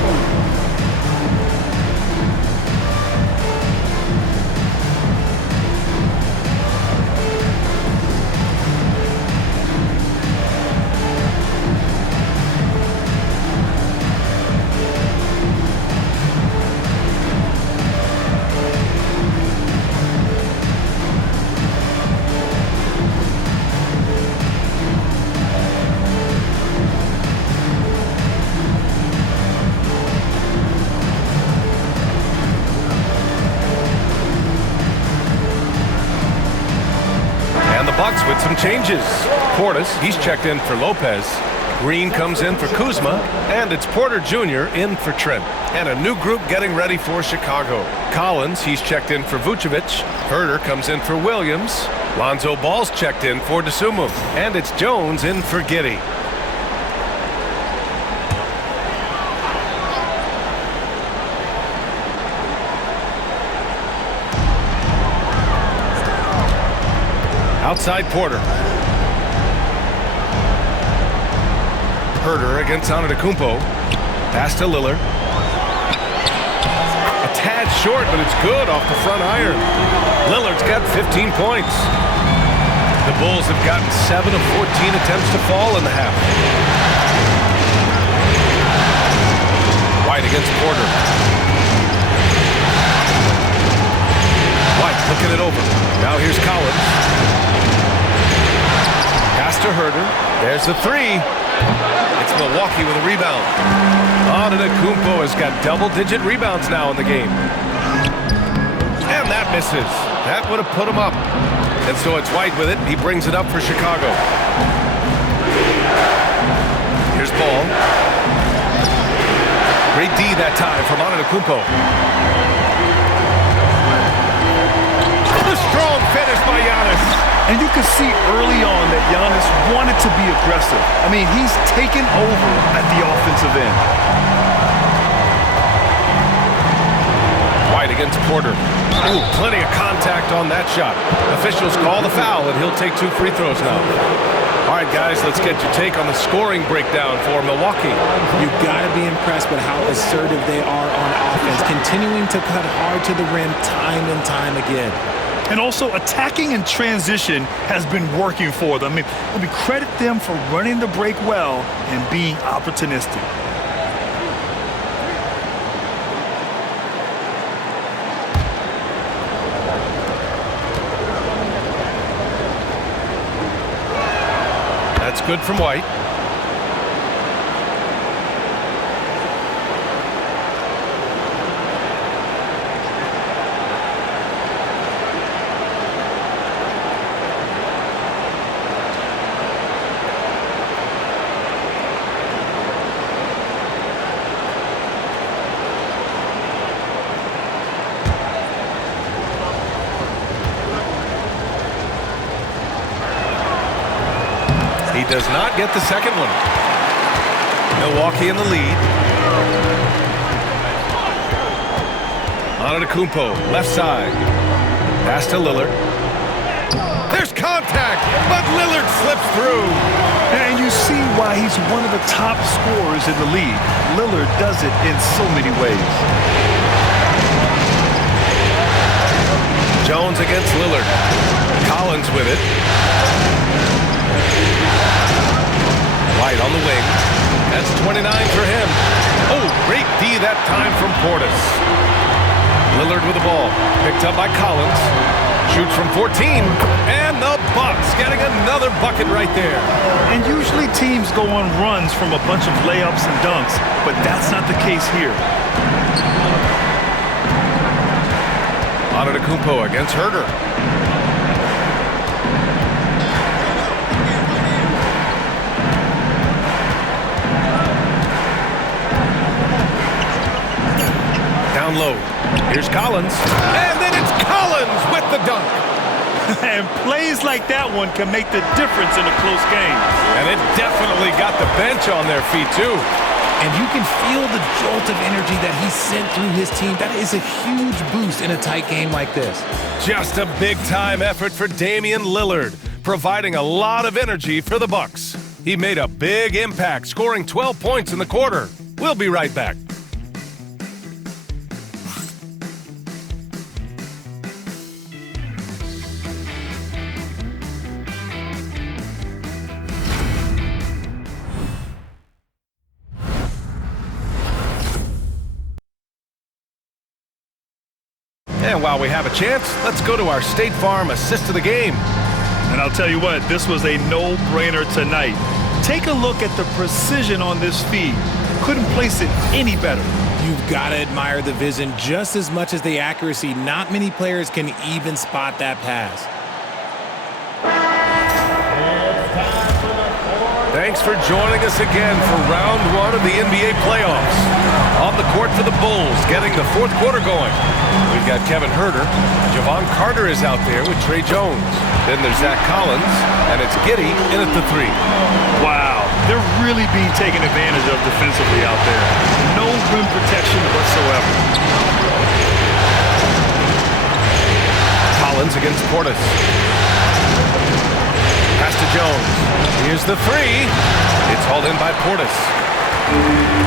And the Bucks with some changes. Portis, he's checked in for Lopez. Green comes in for Kuzma. And it's Porter Jr. in for Trent. And a new group getting ready for Chicago. Collins, he's checked in for Vucevic. Herter comes in for Williams. Lonzo Ball's checked in for Dosunmu. And it's Jones in for Giddey. Outside Porter. Herter against Antetokounmpo. Pass to Lillard. A tad short, but it's good off the front iron. Lillard's got 15 points. The Bulls have gotten 7 of 14 attempts to fall in the half. White against Porter. White looking it over. Now here's Collins. Pass to Herter. There's the 3. It's Milwaukee with a rebound. Antetokounmpo has got double-digit rebounds now in the game. And that misses. That would have put him up. And so it's White with it. He brings it up for Chicago. Here's Ball. Great D that time from Antetokounmpo. The strong finish by Giannis. And you can see early on that Giannis wanted to be aggressive. I mean, he's taken over at the offensive end. White against Porter. Ooh, plenty of contact on that shot. Officials call the foul, and he'll take 2 free throws now. All right, guys, let's get your take on the scoring breakdown for Milwaukee. You've got to be impressed with how assertive they are on offense, continuing to cut hard to the rim time and time again. And also, attacking in transition has been working for them. I mean, credit them for running the break well and being opportunistic. That's good from White. He does not get the second one. Milwaukee in the lead. Antetokounmpo, left side. Pass to Lillard. There's contact, but Lillard slips through. And you see why he's one of the top scorers in the league. Lillard does it in so many ways. Jones against Lillard. Collins with it. White on the wing. That's 29 for him. Oh, great D that time from Portis. Lillard with the ball. Picked up by Collins. Shoots from 14. And the Bucks getting another bucket right there. And usually teams go on runs from a bunch of layups and dunks, but that's not the case here. Antetokounmpo against Herder. Down low. Here's Collins. And then it's Collins with the dunk. And plays like that one can make the difference in a close game. And it definitely got the bench on their feet, too. And you can feel the jolt of energy that he sent through his team. That is a huge boost in a tight game like this. Just a big-time effort for Damian Lillard, providing a lot of energy for the Bucks. He made a big impact, scoring 12 points in the quarter. We'll be right back. And while we have a chance, let's go to our State Farm assist of the game. And I'll tell you what, this was a no-brainer tonight. Take a look at the precision on this feed. Couldn't place it any better. You've got to admire the vision just as much as the accuracy. Not many players can even spot that pass. Thanks for joining us again for round one of the NBA playoffs. On the court for the Bulls, getting the fourth quarter going. We've got Kevin Herder. Javon Carter is out there with Trey Jones. Then there's Zach Collins, and it's Giddey in at the three. Wow, they're really being taken advantage of defensively out there. No rim protection whatsoever. Collins against Portis. Pass to Jones. Here's the three. It's hauled in by Portis.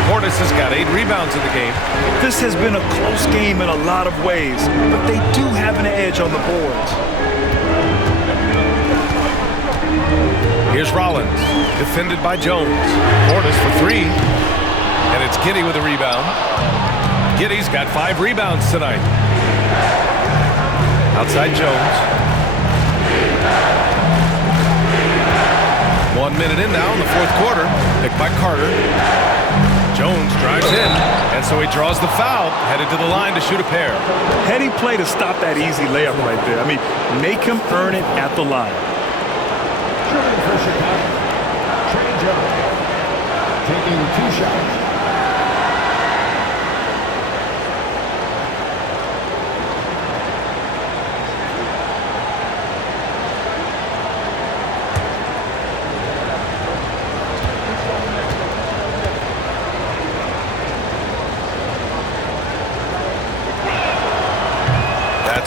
Portis has got 8 rebounds in the game. This has been a close game in a lot of ways, but they do have an edge on the boards. Here's Rollins, defended by Jones. Portis for 3. And it's Giddey with a rebound. Giddey's got 5 rebounds tonight. Outside Jones. 1 minute in now in the fourth quarter. Picked by Carter. Jones drives in, and so he draws the foul, headed to the line to shoot a pair. Heady play to stop that easy layup right there. I mean, make him earn it at the line. Shooting for Chicago, Trey Jones, taking 2 shots.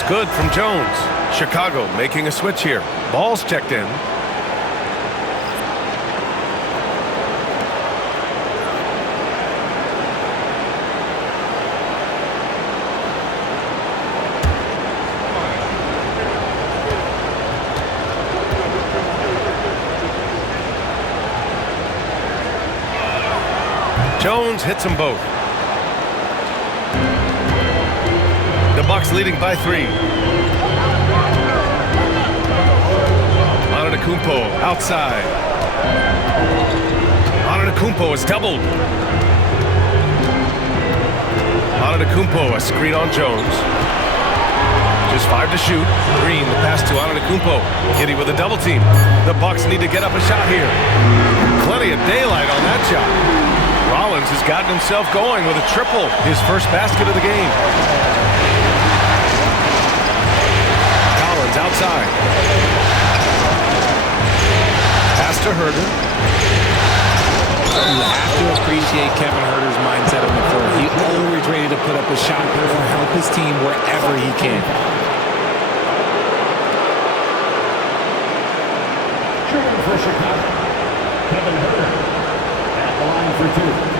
Good from Jones. Chicago making a switch here. Ball's checked in. Jones hits them both. The Bucks leading by 3. Antetokounmpo outside. Antetokounmpo is doubled. Antetokounmpo, a screen on Jones. Just 5 to shoot. Green, the pass to Antetokounmpo. Giddey with a double team. The Bucks need to get up a shot here. Plenty of daylight on that shot. Rollins has gotten himself going with a triple. His first basket of the game. Collins outside. Pass to Huerter. You have to appreciate Kevin Huerter's mindset on the floor. He's always ready to put up a shot or help his team wherever he can. Shooting for Chicago, Kevin Huerter at the line for 2.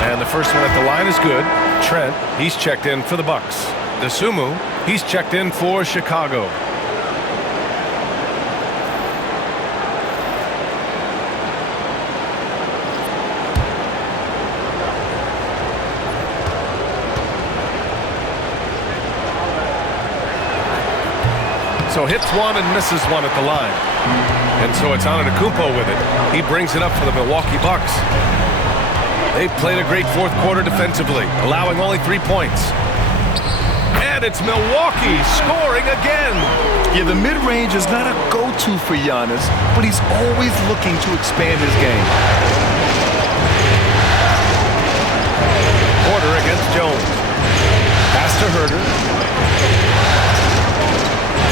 And the first one at the line is good. Trent, he's checked in for the Bucks. Dosunmu, he's checked in for Chicago. So hits one and misses one at the line. And so it's Antetokounmpo with it. He brings it up for the Milwaukee Bucks. They've played a great fourth quarter defensively, allowing only 3 points. And it's Milwaukee scoring again. Yeah, the mid-range is not a go-to for Giannis, but he's always looking to expand his game. Porter against Jones. Pass to Huerter.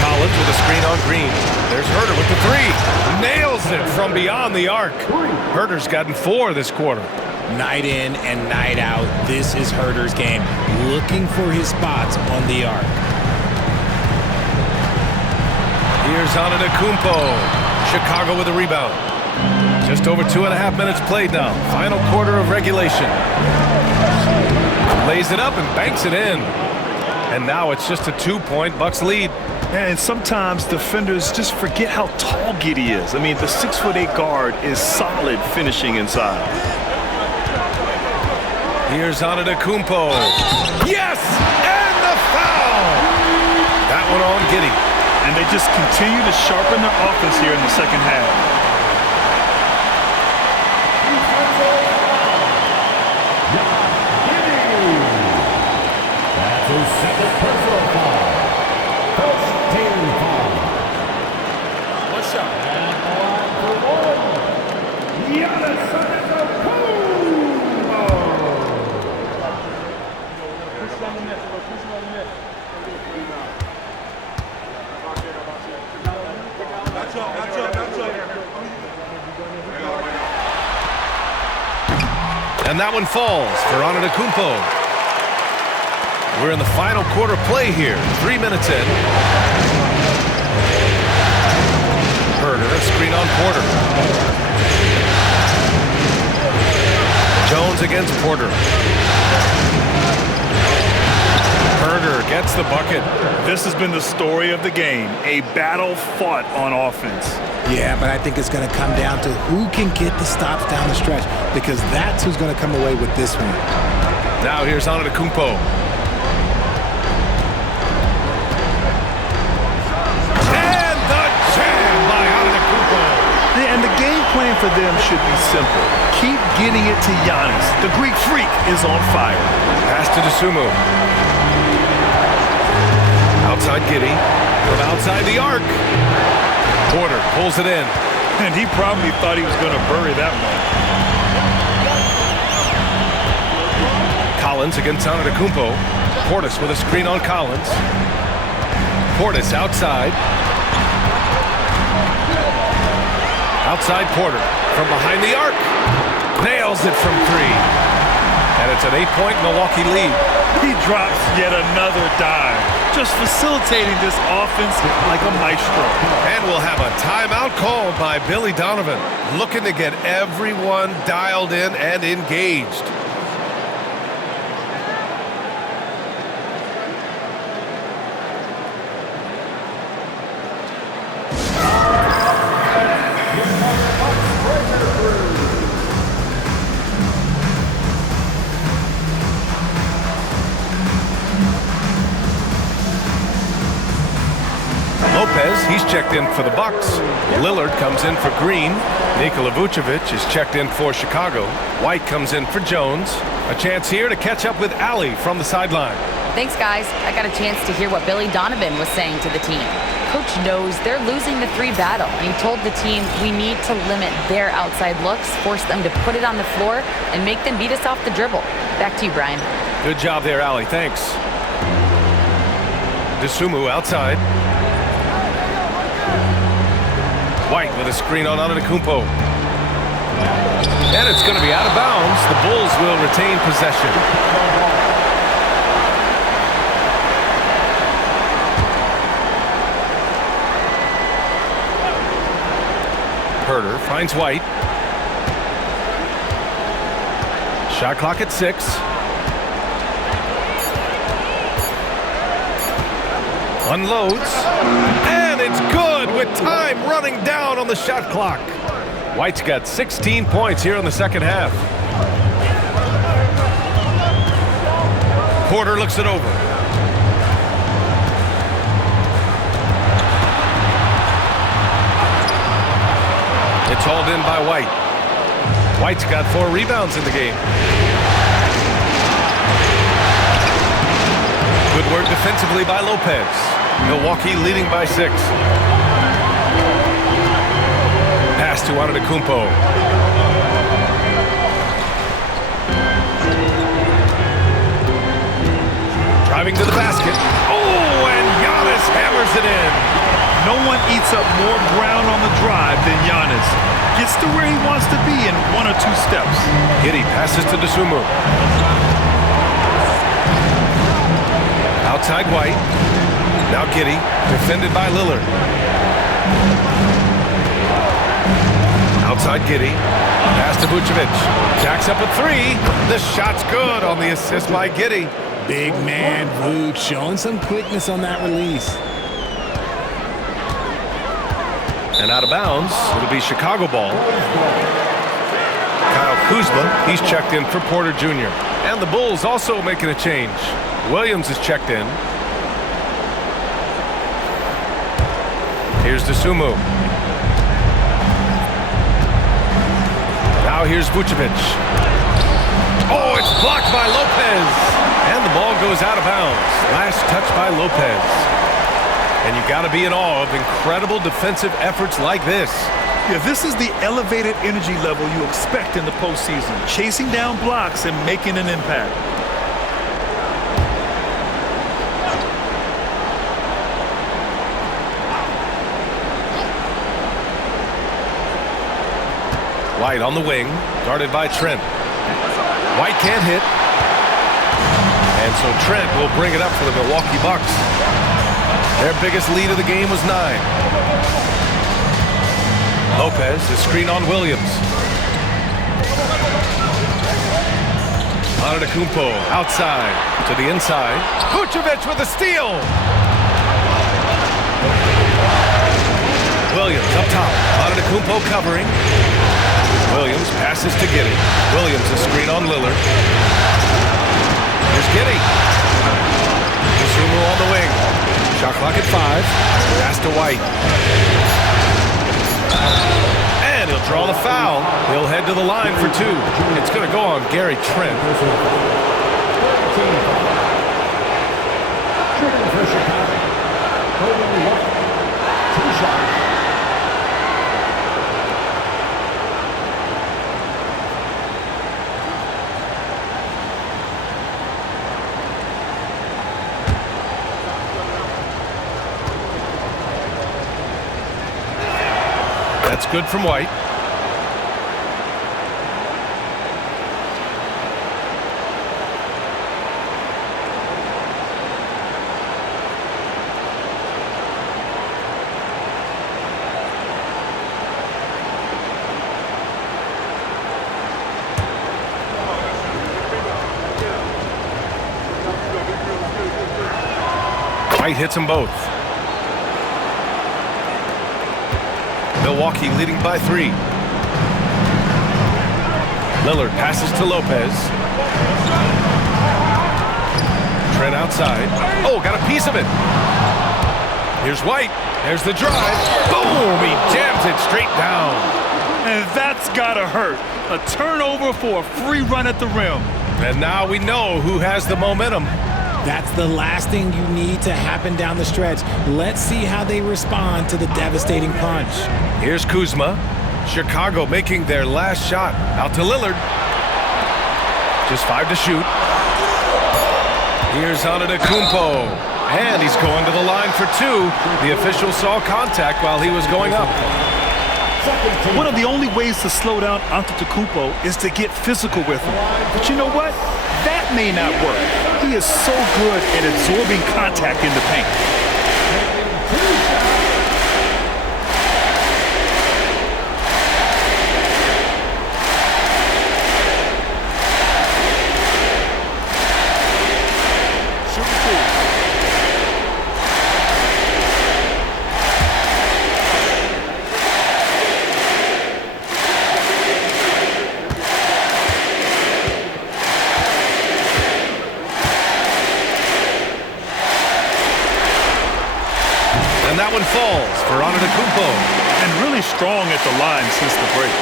Collins with a screen on Green. There's Huerter with the 3. Nails it from beyond the arc. Huerter's gotten 4 this quarter. Night in and night out, this is Huerter's game, looking for his spots on the arc. Here's Antetokounmpo. Chicago with a rebound. Just over 2.5 minutes played now. Final quarter of regulation. Lays it up and banks it in. And now it's just a 2-point Bucks lead. And sometimes defenders just forget how tall Giddey is. I mean, the 6'8" guard is solid finishing inside. Here's Antetokounmpo. Yes! And the foul! That one on Giddey. And they just continue to sharpen their offense here in the second half. That's his second personal foul. First team foul. One shot. At the line for 1. Giannis Antetokounmpo. And that one falls for Antetokounmpo. We're in the final quarter play here. 3 minutes in. Huerter, a screen on Porter. Jones against Porter. Huerter gets the bucket. This has been the story of the game, a battle fought on offense. Yeah, but I think it's going to come down to who can get the stops down the stretch, because that's who's going to come away with this one. Now here's Antetokounmpo. And the jam by Antetokounmpo. And the game plan for them should be simple. Keep getting it to Giannis. The Greek freak is on fire. Pass to Dosunmu. Outside Giddey. From outside the arc. Porter pulls it in. And he probably thought he was going to bury that one. Collins against Antetokounmpo. Portis with a screen on Collins. Portis outside. Outside Porter from behind the arc. Nails it from 3. And it's an 8-point Milwaukee lead. He drops yet another dive. just facilitating this offense like a maestro. And we'll have a timeout called by Billy Donovan, looking to get everyone dialed in and engaged. Lopez, he's checked in for the Bucks. Lillard comes in for Green. Nikola Vucevic is checked in for Chicago. White comes in for Jones. A chance here to catch up with Allie from the sideline. Thanks, guys. I got a chance to hear what Billy Donovan was saying to the team. Coach knows they're losing the 3 battle, and he told the team we need to limit their outside looks, force them to put it on the floor, and make them beat us off the dribble. Back to you, Brian. Good job there, Allie. Thanks. DeSumo outside. White with a screen on Antetokounmpo. And it's going to be out of bounds. The Bulls will retain possession. Herter finds White. Shot clock at 6. Unloads. And it's good with time running down on the shot clock. White's got 16 points here in the second half. Porter looks it over. It's hauled in by White. White's got 4 rebounds in the game. Good work defensively by Lopez. Milwaukee leading by 6. Pass to Antetokounmpo. Driving to the basket. Oh, and Giannis hammers it in. No one eats up more ground on the drive than Giannis. Gets to where he wants to be in 1 or 2 steps. Giddey passes to DeSumo. Outside White. Now Giddey, defended by Lillard. Outside Giddey. Pass to Vucevic. Jacks up a 3. The shot's good on the assist by Giddey. Big man Vooch showing some quickness on that release. And out of bounds, it'll be Chicago ball. Kyle Kuzma, he's checked in for Porter Jr. And the Bulls also making a change. Williams is checked in. Here's DeSumo. Now here's Vucevic. Oh, it's blocked by Lopez. And the ball goes out of bounds. Last touch by Lopez. And you got to be in awe of incredible defensive efforts like this. Yeah, this is the elevated energy level you expect in the postseason. Chasing down blocks and making an impact. White on the wing, guarded by Trent. White can't hit. And so Trent will bring it up for the Milwaukee Bucks. Their biggest lead of the game was 9. Lopez, the screen on Williams. Antetokounmpo outside to the inside. Vucevic with a steal. Williams up top. Antetokounmpo covering. Williams passes to Giddey. Williams a screen on Lillard. Here's Giddey. DeSumo on the wing. Shot clock at 5. Pass to White. And he'll draw the foul. He'll head to the line for 2. It's going to go on Gary Trent. That's good from White. Right hits them both. Milwaukee leading by 3. Lillard passes to Lopez. Trent outside. Oh, got a piece of it. Here's White. There's the drive. Boom! He jams it straight down. And that's gotta hurt. A turnover for a free run at the rim. And now we know who has the momentum. That's the last thing you need to happen down the stretch. Let's see how they respond to the devastating punch. Here's Kuzma. Chicago making their last shot. Out to Lillard. Just 5 to shoot. Here's Antetokounmpo. And he's going to the line for 2. The official saw contact while he was going up. One of the only ways to slow down Antetokounmpo is to get physical with him. But you know what? That may not work. He is so good at absorbing contact in the paint. And that one falls for Antetokounmpo. And really strong at the line since the break.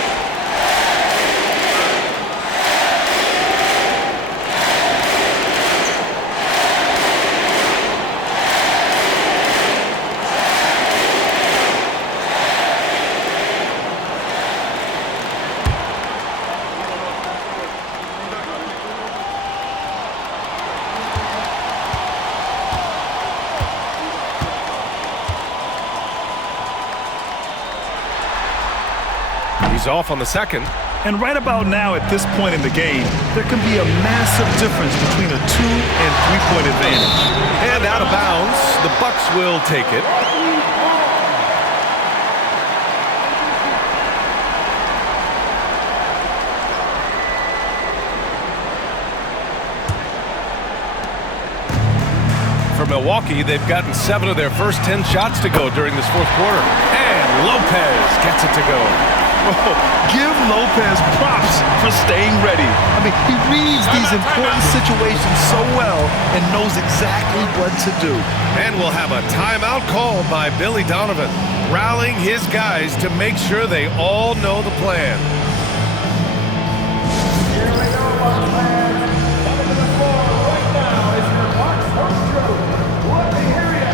He's off on the second. And right about now, at this point in the game, there can be a massive difference between a 2- and 3-point advantage. And out of bounds, the Bucks will take it. For Milwaukee, they've gotten 7 of their first 10 shots to go during this fourth quarter. And Lopez gets it to go. Oh, give Lopez props for staying ready. I mean, he reads these important situations so well and knows exactly what to do. And we'll have a timeout called by Billy Donovan, rallying his guys to make sure they all know the plan. Here we go, Bucks fans. Coming to the floor right now is your Bucks home crew. Let me hear ya.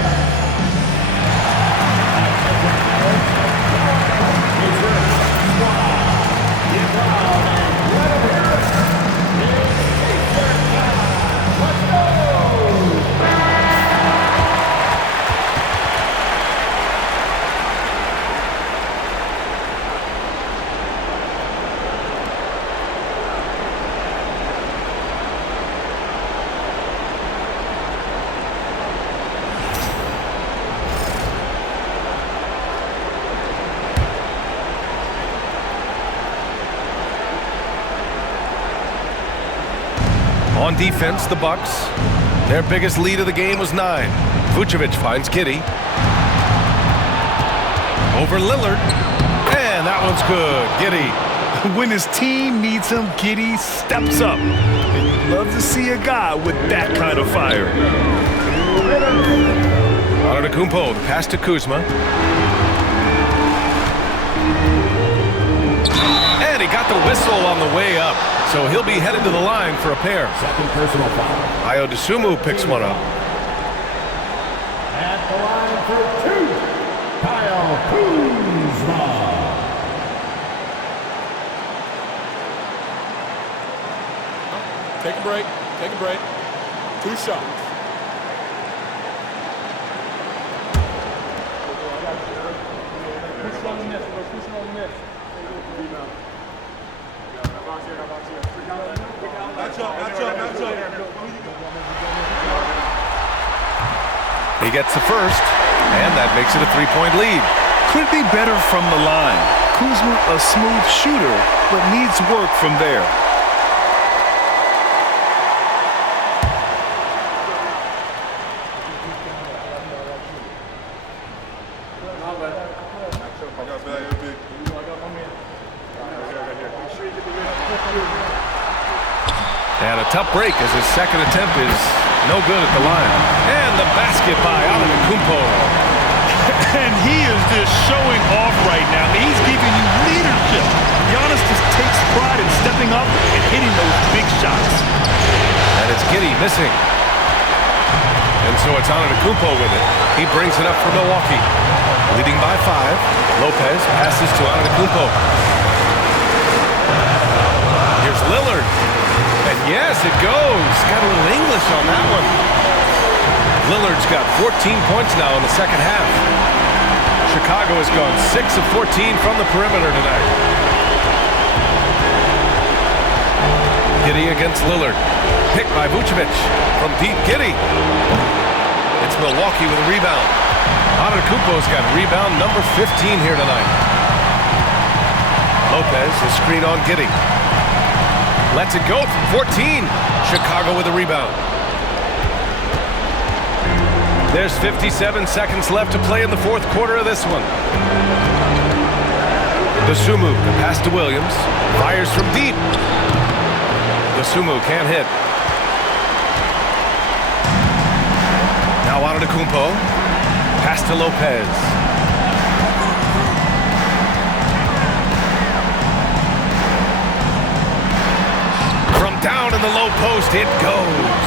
On defense, the Bucks. Their biggest lead of the game was 9. Vucevic finds Giddey. Over Lillard. And that one's good. Giddey. When his team needs him, Giddey steps up. And you'd love to see a guy with that kind of fire. Antetokounmpo, the pass to Kuzma. And he got the whistle on the way up. So he'll be headed to the line for a pair. Second personal foul. Ayo Dosunmu picks one up. At the line for 2, Kyle Kuzma. Take a break. Take a break. 2 shots. He gets the first, and that makes it a 3-point lead. Could be better from the line. Kuzma, a smooth shooter, but needs work from there. And a tough break as his second attempt is no good at the line. And the basket by Antetokounmpo. And he is just showing off right now. He's giving you leadership. Giannis just takes pride in stepping up and hitting those big shots. And it's Giddey missing. And so it's Antetokounmpo with it. He brings it up for Milwaukee. Leading by 5. Lopez passes to Antetokounmpo. Here's Lillard. And yes, it goes. Got a little English on that one. Lillard's got 14 points now in the second half. Chicago has gone 6 of 14 from the perimeter tonight. Giddey against Lillard. Picked by Vucevic from deep. Giddey. It's Milwaukee with a rebound. Antetokounmpo's got rebound number 15 here tonight. Lopez, the screen on Giddey. Lets it go from 14. Chicago with a rebound. There's 57 seconds left to play in the fourth quarter of this one. Dosunmu, the pass to Williams. Fires from deep. Dosunmu can't hit. Now Antetokounmpo. Pass to Lopez. From down in the low post, it goes.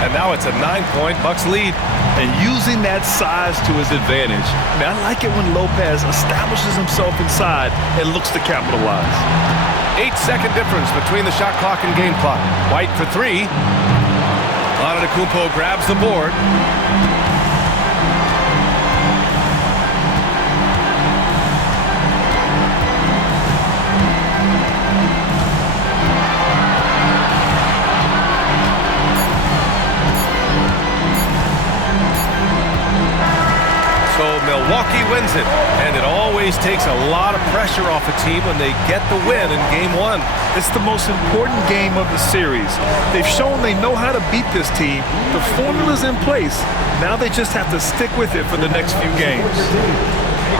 And now it's a 9-point Bucks lead. And using that size to his advantage. I like it when Lopez establishes himself inside and looks to capitalize. 8-second difference between the shot clock and game clock. White for 3. Antetokounmpo grabs the board. So Milwaukee wins it, and it always takes a lot of pressure off a team when they get the win in Game 1. It's the most important game of the series. They've shown they know how to beat this team. The formula's in place. Now they just have to stick with it for the next few games.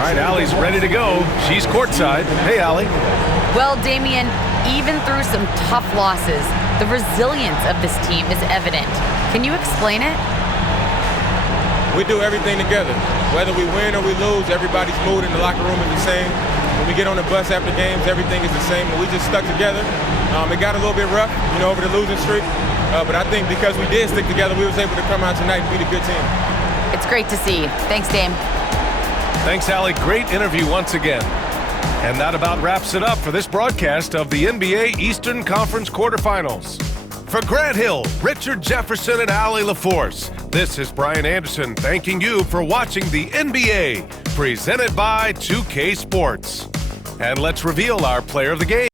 All right, Allie's ready to go. She's courtside. Hey, Allie. Well, Damian, even through some tough losses, the resilience of this team is evident. Can you explain it? We do everything together. Whether we win or we lose, everybody's mood in the locker room is the same. When we get on the bus after games, everything is the same. And we just stuck together. It got a little bit rough, over the losing streak. But I think because we did stick together, we was able to come out tonight and beat a good team. It's great to see. Thanks, Dame. Thanks, Allie. Great interview once again. And that about wraps it up for this broadcast of the NBA Eastern Conference Quarterfinals. For Grant Hill, Richard Jefferson, and Allie LaForce, this is Brian Anderson thanking you for watching the NBA, presented by 2K Sports. And let's reveal our player of the game.